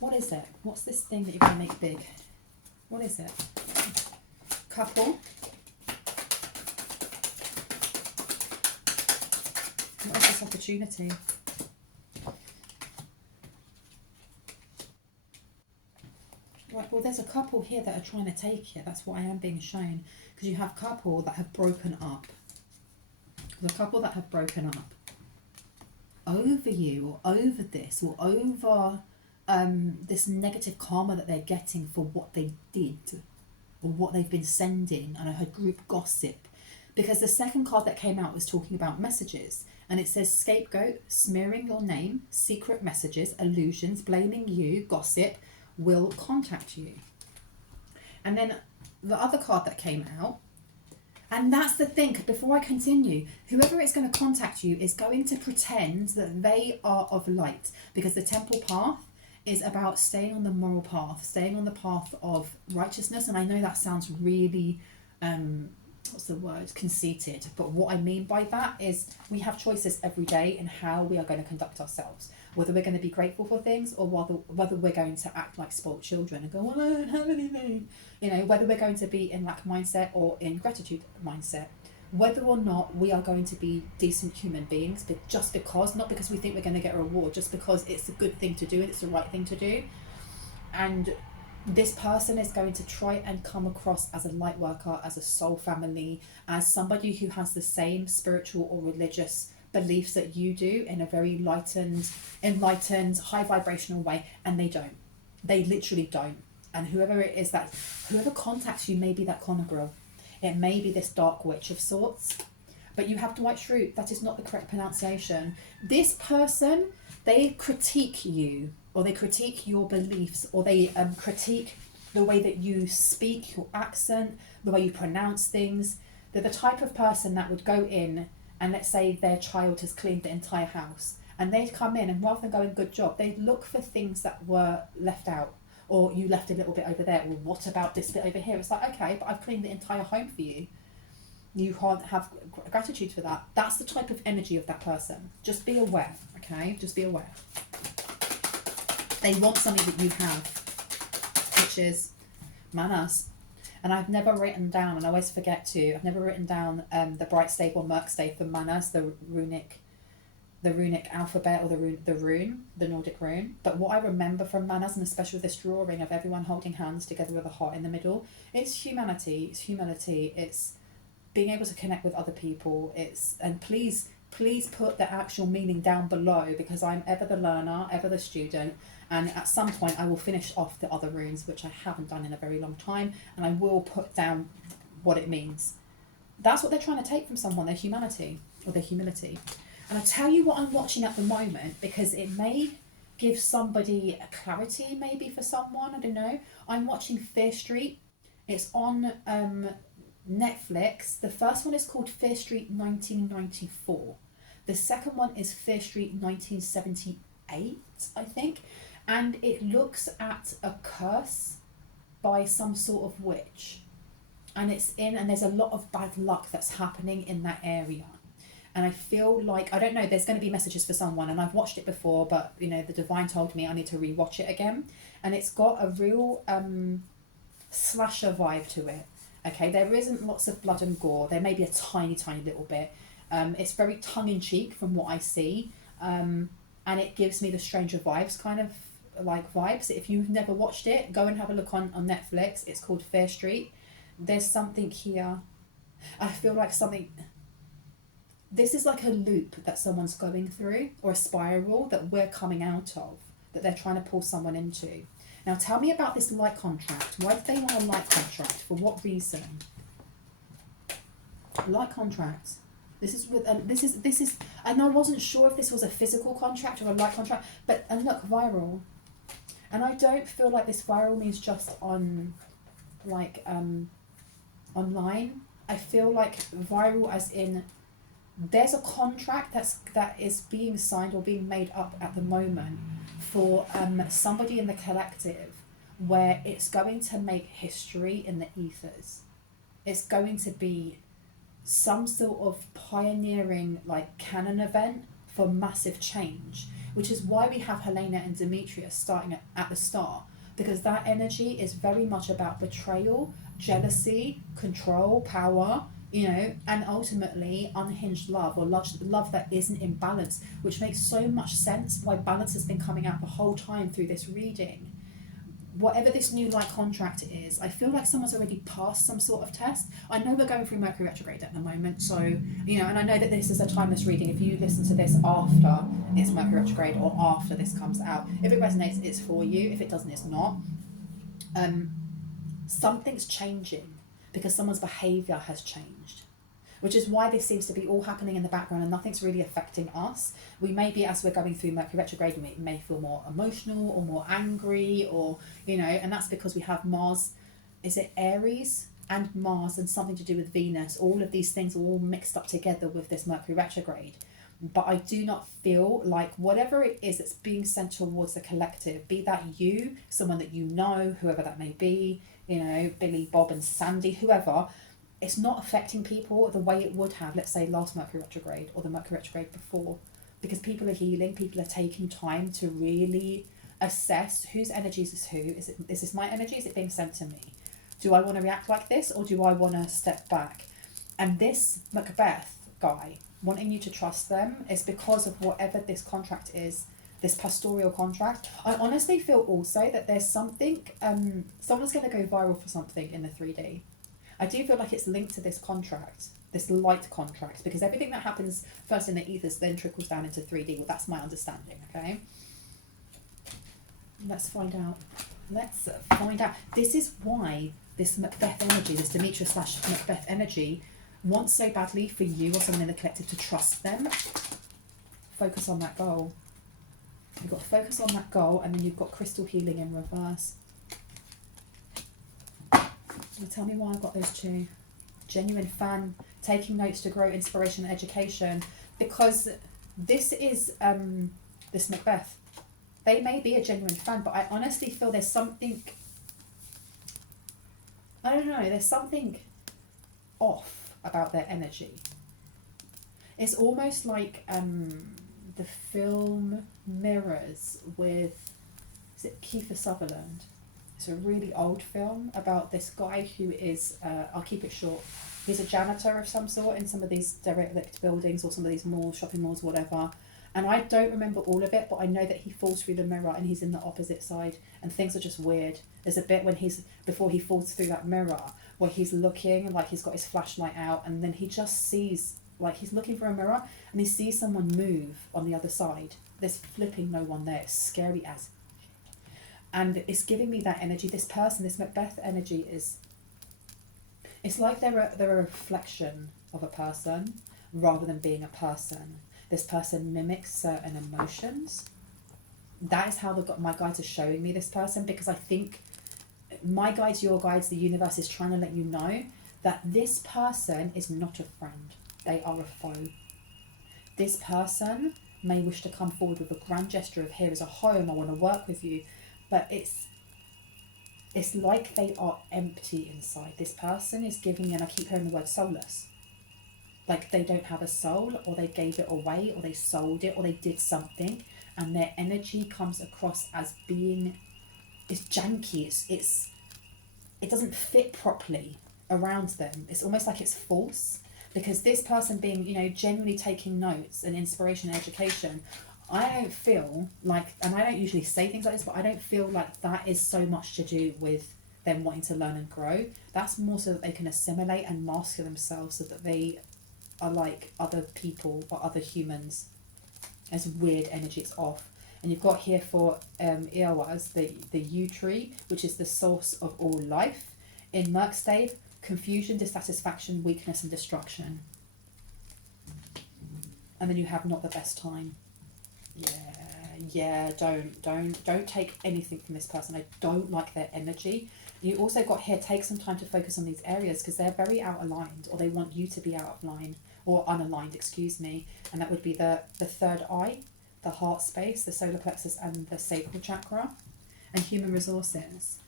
What is it? What's this thing that you're going to make big? What is it? Couple. What is this opportunity? Well, there's a couple here that are trying to take it. That's what I am being shown. Because you have a couple that have broken up. There's a couple that have broken up over you, or over this, or over this negative karma that they're getting for what they did, or what they've been sending. And I heard group gossip. Because the second card that came out was talking about messages. And it says scapegoat, smearing your name, secret messages, illusions, blaming you, gossip, will contact you. And then the other card that came out, and that's the thing, before I continue, whoever is going to contact you is going to pretend that they are of light, because the temple path is about staying on the moral path, staying on the path of righteousness. And I know that sounds really, what's the word, conceited, but what I mean by that is we have choices every day in how we are going to conduct ourselves, whether we're going to be grateful for things, or whether we're going to act like spoiled children and go, well, I don't have anything, you know, whether we're going to be in lack mindset or in gratitude mindset, whether or not we are going to be decent human beings, but just because, not because we think we're going to get a reward, just because it's a good thing to do and it's the right thing to do. And this person is going to try and come across as a light worker, as a soul family, as somebody who has the same spiritual or religious beliefs that you do, in a very enlightened, high vibrational way. And they don't. They literally don't. And whoever contacts you may be that Conor girl. It may be this dark witch of sorts. But you have Dwight Schrute. That is not the correct pronunciation. This person, they critique you, or they critique your beliefs, or they critique the way that you speak, your accent, the way you pronounce things. They're the type of person that would go in, and let's say their child has cleaned the entire house, and they'd come in, and rather than going, good job, they'd look for things that were left out, or you left a little bit over there, or what about this bit over here? It's like, okay, but I've cleaned the entire home for you. You can't have gratitude for that. That's the type of energy of that person. Just be aware, okay? Just be aware. They want something that you have, which is manners. And I've never written down, and I always forget to, I've never written down the bright stave or murk stave for manners, the runic alphabet, or the Nordic rune. But what I remember from manners, and especially this drawing of everyone holding hands together with a heart in the middle, it's humanity, it's humility, it's being able to connect with other people. And please put the actual meaning down below, because I'm ever the learner, ever the student, and at some point I will finish off the other runes, which I haven't done in a very long time, and I will put down what it means. That's what they're trying to take from someone, their humanity or their humility. And I'll tell you what I'm watching at the moment, because it may give somebody a clarity, maybe for someone, I don't know. I'm watching Fear Street. It's on Netflix. The first one is called Fear Street 1994. The second one is Fear Street 1978, I think. And it looks at a curse by some sort of witch. And there's a lot of bad luck that's happening in that area. And I feel like, I don't know, there's going to be messages for someone, and I've watched it before, but you know, the divine told me I need to rewatch it again. And it's got a real slasher vibe to it. Okay, there isn't lots of blood and gore. There may be a tiny little bit. It's very tongue-in-cheek from what I see. And it gives me the Stranger Vibes kind of like vibes. If you've never watched it, go and have a look on Netflix. It's called Fear Street. There's something here. I feel like this is like a loop that someone's going through, or a spiral that we're coming out of, that they're trying to pull someone into. Now tell me about this light contract. Why did they want a light contract? For what reason? Light contract. This is, and I wasn't sure if this was a physical contract or a light contract, but, and look, viral. And I don't feel like this viral means just on, like, online. I feel like viral as in, there's a contract that is being signed or being made up at the moment for somebody in the collective, where it's going to make history in the ethers. It's going to be some sort of pioneering, like, canon event for massive change, which is why we have Helena and Demetrius starting at the start, because that energy is very much about betrayal, jealousy, control, power, you know, and ultimately unhinged love, or love that isn't in balance, which makes so much sense why balance has been coming out the whole time through this reading. whatever this new light contract is, I feel like someone's already passed some sort of test. I know we're going through Mercury retrograde at the moment, so, you know, and I know that this is a timeless reading. If you listen to this after it's Mercury retrograde or after this comes out, if it resonates, it's for you. If it doesn't, it's not. Something's changing because someone's behaviour has changed, which is why this seems to be all happening in the background and nothing's really affecting us. We may be, as we're going through Mercury retrograde, we may feel more emotional or more angry, or, you know, and that's because we have Mars, is it Aries, and Mars, and something to do with Venus. All of these things are all mixed up together with this Mercury retrograde. But I do not feel like whatever it is that's being sent towards the collective, be that you, someone that you know, whoever that may be, you know, Billy, Bob and Sandy, whoever, it's not affecting people the way it would have, let's say, last Mercury retrograde or the Mercury retrograde before, because people are healing, people are taking time to really assess whose energies is who. Is this my energy? Is it being sent to me? Do I want to react like this, or do I want to step back? And this Macbeth guy wanting you to trust them is because of whatever this contract is, this pastoral contract. I honestly feel also that there's something, someone's going to go viral for something in the 3D. I do feel like it's linked to this contract, this light contract, because everything that happens first in the ethers then trickles down into 3D. Well, that's my understanding, okay? Let's find out. Let's find out. This is why this Macbeth energy, this Demetra / Macbeth energy, wants so badly for you or someone in the collective to trust them. Focus on that goal. You've got to focus on that goal, and then you've got crystal healing in reverse. Well, tell me why I've got those two. Genuine fan, taking notes to grow inspiration and education. Because this is this Macbeth. They may be a genuine fan, but I honestly feel there's something, I don't know, there's something off about their energy. It's almost like the film Mirrors with, is it Kiefer Sutherland? It's a really old film about this guy who is, I'll keep it short, he's a janitor of some sort in some of these derelict buildings or some of these malls, shopping malls, whatever. And I don't remember all of it, but I know that he falls through the mirror and he's in the opposite side and things are just weird. There's a bit when before he falls through that mirror, where he's looking, like he's got his flashlight out, and then he just sees, like he's looking for a mirror and he sees someone move on the other side. There's flipping no one there. It's scary as. And it's giving me that energy. This person, this Macbeth energy is, it's like they're a reflection of a person rather than being a person. This person mimics certain emotions. That is how my guides are showing me this person, because I think my guides, your guides, the universe is trying to let you know that this person is not a friend. They are a foe. This person may wish to come forward with a grand gesture of, here is a home, I want to work with you. But it's like they are empty inside. This person is giving, and I keep hearing the word soulless. Like they don't have a soul, or they gave it away, or they sold it, or they did something, and their energy comes across as being, it's janky, it doesn't fit properly around them. It's almost like it's false, because this person being, you know, genuinely taking notes and inspiration and education, I don't feel like, and I don't usually say things like this, but I don't feel like that is so much to do with them wanting to learn and grow. That's more so that they can assimilate and master themselves, so that they are like other people or other humans. As weird energy, it's off. And you've got here for Eowaz, the yew tree, which is the source of all life. In Merkstave, confusion, dissatisfaction, weakness and destruction. And then you have not the best time. Yeah, don't take anything from this person. I don't like their energy. You also got here, take some time to focus on these areas, because they're very out aligned, or they want you to be out of line, or unaligned, excuse me. And that would be the third eye, the heart space, the solar plexus and the sacral chakra. And human resources.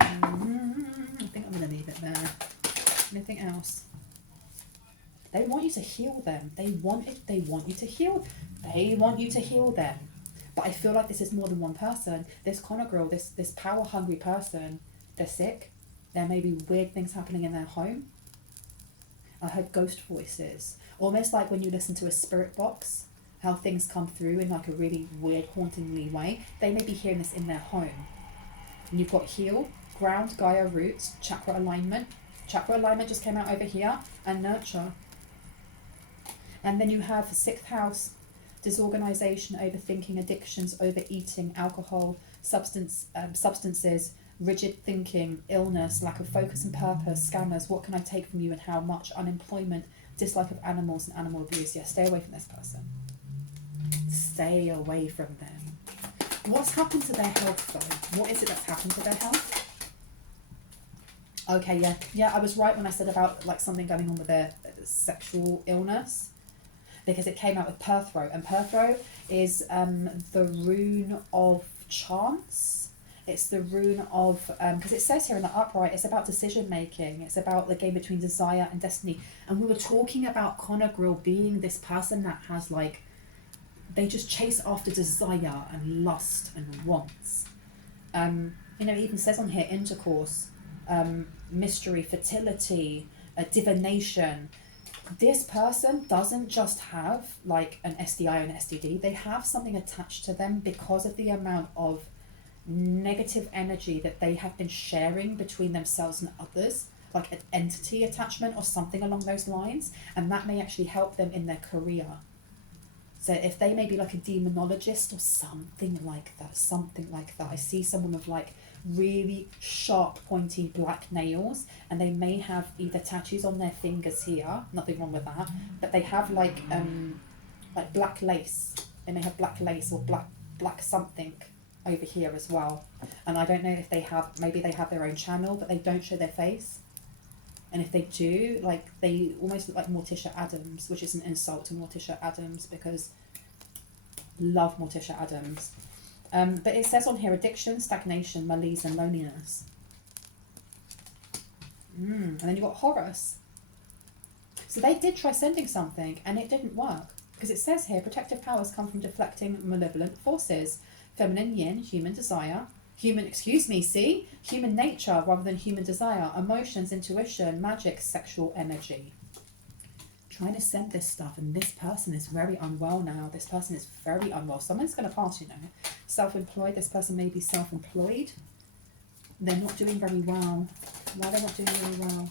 I think I'm going to leave it there. Anything else? They want you to heal them. They want you to heal. They want you to heal them. But I feel like this is more than one person. This Connor girl, this power hungry person, they're sick. There may be weird things happening in their home. I heard ghost voices. Almost like when you listen to a spirit box how things come through in like a really weird, hauntingly way. They may be hearing this in their home. And you've got heal, ground, Gaia, roots, chakra alignment. Chakra alignment just came out over here, and nurture. And then you have 6th house, disorganization, overthinking, addictions, overeating, alcohol, substances, rigid thinking, illness, lack of focus and purpose, scammers, what can I take from you and how much, unemployment, dislike of animals and animal abuse. Yeah, stay away from this person. Stay away from them. What's happened to their health though? What is it that's happened to their health? Okay, yeah, I was right when I said about like something going on with their sexual illness, because it came out with Perthrow, and Perthrow is the rune of chance. It's the rune of, because it says here in the upright, it's about decision making. It's about the game between desire and destiny. And we were talking about Connor Grill being this person that has like, they just chase after desire and lust and wants. You know, it even says on here, intercourse, mystery, fertility, divination. This person doesn't just have like an STI or an STD. They have something attached to them because of the amount of negative energy that they have been sharing between themselves and others, like an entity attachment or something along those lines, and that may actually help them in their career. So if they may be like a demonologist or something like that, I see someone with like really sharp pointy black nails, and they may have either tattoos on their fingers here, nothing wrong with that, but they have like black lace. They may have black lace or black something over here as well. And I don't know if they have, maybe they have their own channel, but they don't show their face. And if they do, like, they almost look like Morticia Adams, which is an insult to Morticia Adams, because love Morticia Adams. But it says on here, addiction, stagnation, malaise and loneliness. And then you've got Horus. So they did try sending something and it didn't work, because it says here, protective powers come from deflecting malevolent forces. Feminine yin, human desire, human nature rather than human desire, emotions, intuition, magic, sexual energy. Trying to send this stuff, and this person is very unwell now. This person is very unwell. Someone's going to pass, you know. Self-employed, this person may be self-employed. They're not doing very well. Why are they not doing very well?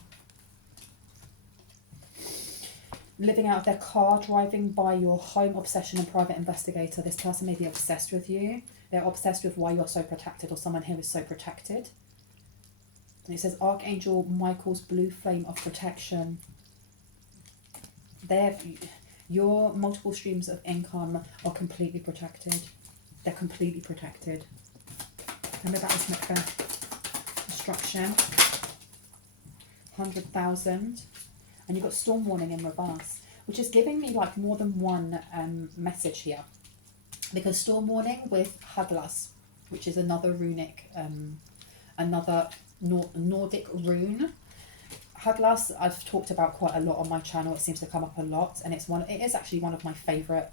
Living out of their car, driving by your home, obsession and private investigator. This person may be obsessed with you. They're obsessed with why you're so protected, or someone here is so protected. And it says Archangel Michael's blue flame of protection. Your multiple streams of income are completely protected. They're completely protected. Remember that was Macbeth. Destruction. 100,000. And you've got storm warning in reverse, which is giving me like more than one message here. Because storm warning with Haglas, which is another runic, another Nordic rune. Haglas I've talked about quite a lot on my channel. It seems to come up a lot, and it is actually one of my favourite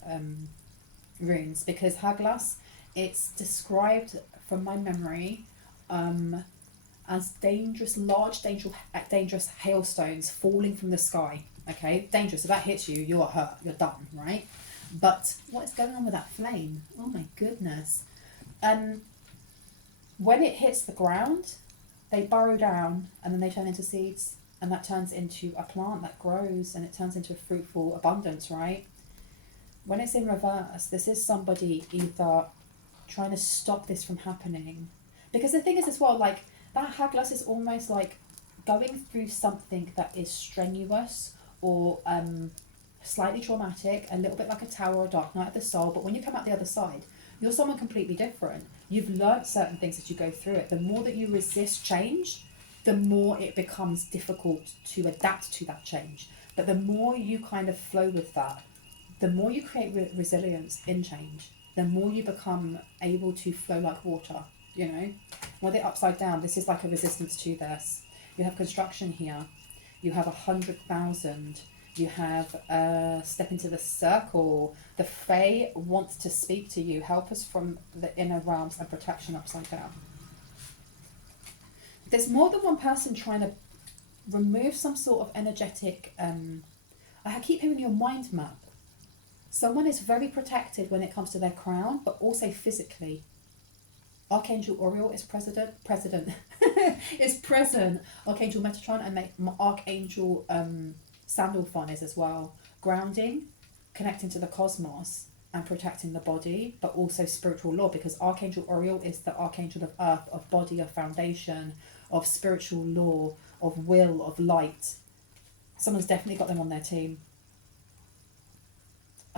runes, because Haglas, it's described from my memory as dangerous, large, dangerous hailstones falling from the sky. Okay, dangerous. If that hits you, you're hurt. You're done, right? But what is going on with that flame? Oh my goodness. When it hits the ground, they burrow down and then they turn into seeds, and that turns into a plant that grows, and it turns into a fruitful abundance, right? When it's in reverse, this is somebody either trying to stop this from happening. Because the thing is as well, like, that Haglas is almost like going through something that is strenuous or slightly traumatic, a little bit like a tower or dark night of the soul, but when you come out the other side, you're someone completely different. You've learnt certain things as you go through it. The more that you resist change, the more it becomes difficult to adapt to that change. But the more you kind of flow with that, the more you create resilience in change, the more you become able to flow like water, you know. When they're upside down, this is like a resistance to this. You have construction here. You have 100,000. You have step into the circle. The Fae wants to speak to you. Help us from the inner realms and protection upside down. There's more than one person trying to remove some sort of energetic... I keep hearing your mind map. Someone is very protected when it comes to their crown, but also physically. Archangel Uriel is is present. Archangel Metatron and Archangel Sandalphon is as well. Grounding, connecting to the cosmos and protecting the body, but also spiritual law, because Archangel Uriel is the archangel of earth, of body, of foundation, of spiritual law, of will, of light. Someone's definitely got them on their team.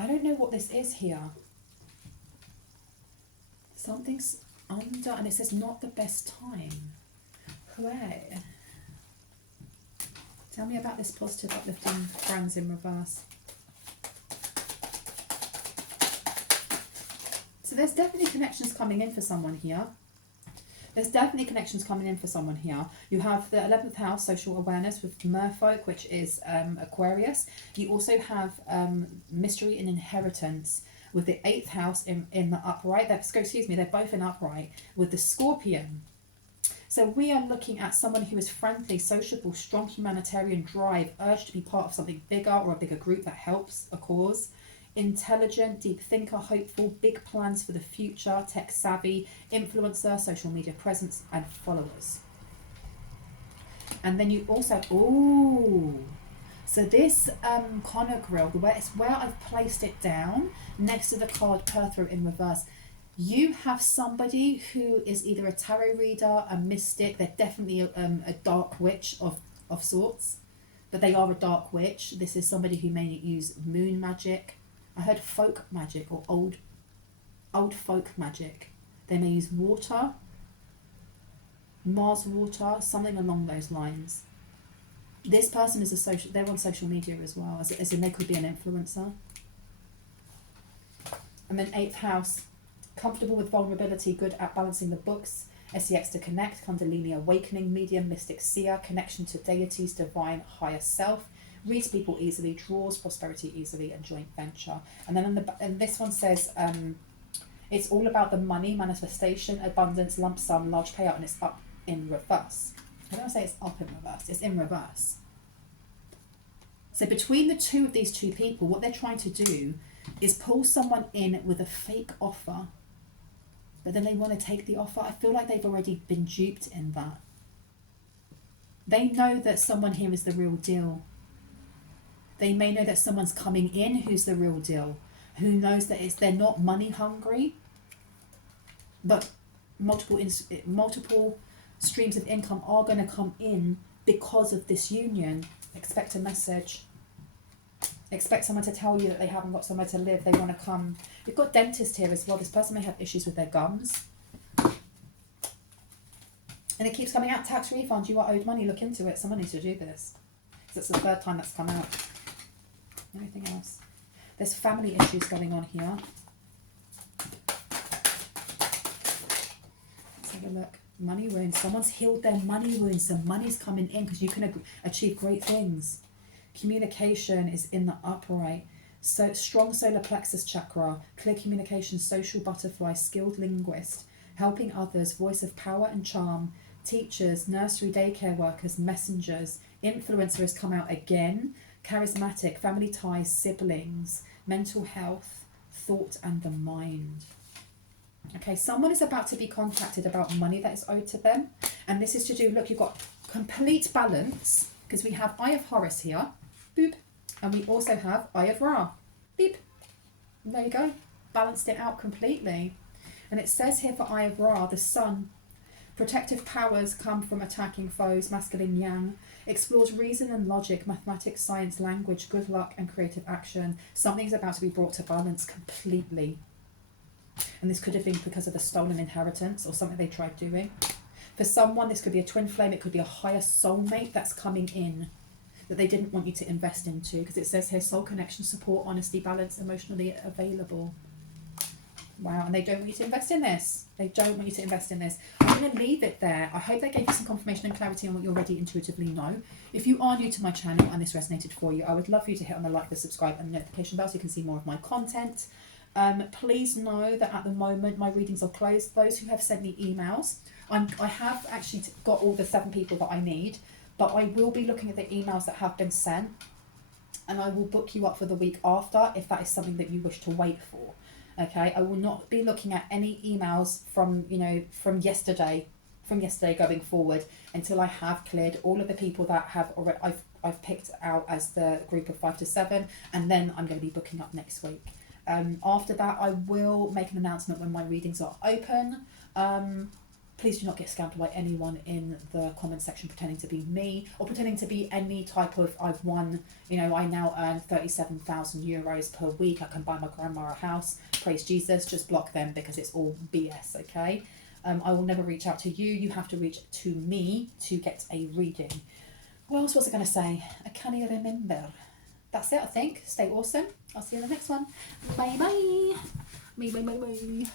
I don't know what this is here. Something's under, and it says not the best time. Where? Tell me about this positive, uplifting friends in reverse. So there's definitely connections coming in for someone here. There's definitely connections coming in for someone here. You have the 11th house, social awareness, with Merfolk, which is Aquarius. You also have mystery and inheritance with the 8th house in the upright. They're both in upright with the Scorpion. So we are looking at someone who is friendly, sociable, strong humanitarian drive, urge to be part of something bigger or a bigger group that helps a cause. Intelligent, deep thinker, hopeful, big plans for the future, tech savvy, influencer, social media presence, and followers. And then you also, so this Conagrill, it's where I've placed it down next to the card Perthrow in reverse. You have somebody who is either a tarot reader, a mystic, they're definitely a dark witch of sorts, but they are a dark witch. This is somebody who may use moon magic. I heard folk magic or old folk magic. They may use water, Mars water, something along those lines. This person is they're on social media as well, as in they could be an influencer. And then 8th house, comfortable with vulnerability, good at balancing the books, SEX to connect, Kundalini awakening, medium, mystic seer, connection to deities, divine, higher self, reads people easily, draws prosperity easily, and joint venture. And then and this one says it's all about the money, manifestation, abundance, lump sum, large payout, and it's up in reverse. I don't say it's up in reverse, it's in reverse. So between the two of these two people, what they're trying to do is pull someone in with a fake offer, but then they want to take the offer. I feel like they've already been duped in that. They know that someone here is the real deal. They may know that someone's coming in who's the real deal, who knows that they're not money hungry, but multiple streams of income are going to come in because of this union. Expect a message. Expect someone to tell you that they haven't got somewhere to live. They want to come. We've got dentist here as well. This person may have issues with their gums. And it keeps coming out. Tax refund. You are owed money. Look into it. Someone needs to do this. That's the third time that's come out. Anything else? There's family issues going on here. Let's have a look. Money wounds. Someone's healed their money wounds. Some money's coming in because you can achieve great things. Communication is in the upright. So strong solar plexus chakra, clear communication, social butterfly, skilled linguist, helping others, voice of power and charm, teachers, nursery daycare workers, messengers, influencer has come out again, charismatic, family ties, siblings, mental health, thought and the mind. Okay, someone is about to be contacted about money that is owed to them. And this is to do, look, you've got complete balance, because we have Eye of Horus here, boop, and we also have Eye of Ra, beep. And there you go, balanced it out completely. And it says here for Eye of Ra, the sun, protective powers come from attacking foes, masculine yang, explores reason and logic, mathematics, science, language, good luck and creative action. Something's about to be brought to balance completely. And this could have been because of a stolen inheritance or something they tried doing. For someone, this could be a twin flame. It could be a higher soulmate that's coming in that they didn't want you to invest into, because it says here soul connection, support, honesty, balance, emotionally available. Wow, and they don't want you to invest in this. They don't want you to invest in this. I'm going to leave it there. I hope that gave you some confirmation and clarity on what you already intuitively know. If you are new to my channel and this resonated for you, I would love for you to hit on the like, the subscribe and the notification bell so you can see more of my content. Please know that at the moment my readings are closed. Those who have sent me emails, I have actually got all the 7 people that I need, but I will be looking at the emails that have been sent and I will book you up for the week after if that is something that you wish to wait for. Okay, I will not be looking at any emails from, you know, from yesterday going forward until I have cleared all of the people that have already I've picked out as the group of 5 to 7, and then I'm going to be booking up next week. After that, I will make an announcement when my readings are open. Please do not get scammed by anyone in the comment section pretending to be me or pretending to be any type of I've won, you know, I now earn 37,000 euros per week, I can buy my grandma a house, praise Jesus. Just block them because it's all BS, okay? I will never reach out to you. You have to reach to me to get a reading. What else was I going to say? I can't even remember. That's it, I think. Stay awesome. I'll see you in the next one. Bye bye. Bye bye bye bye.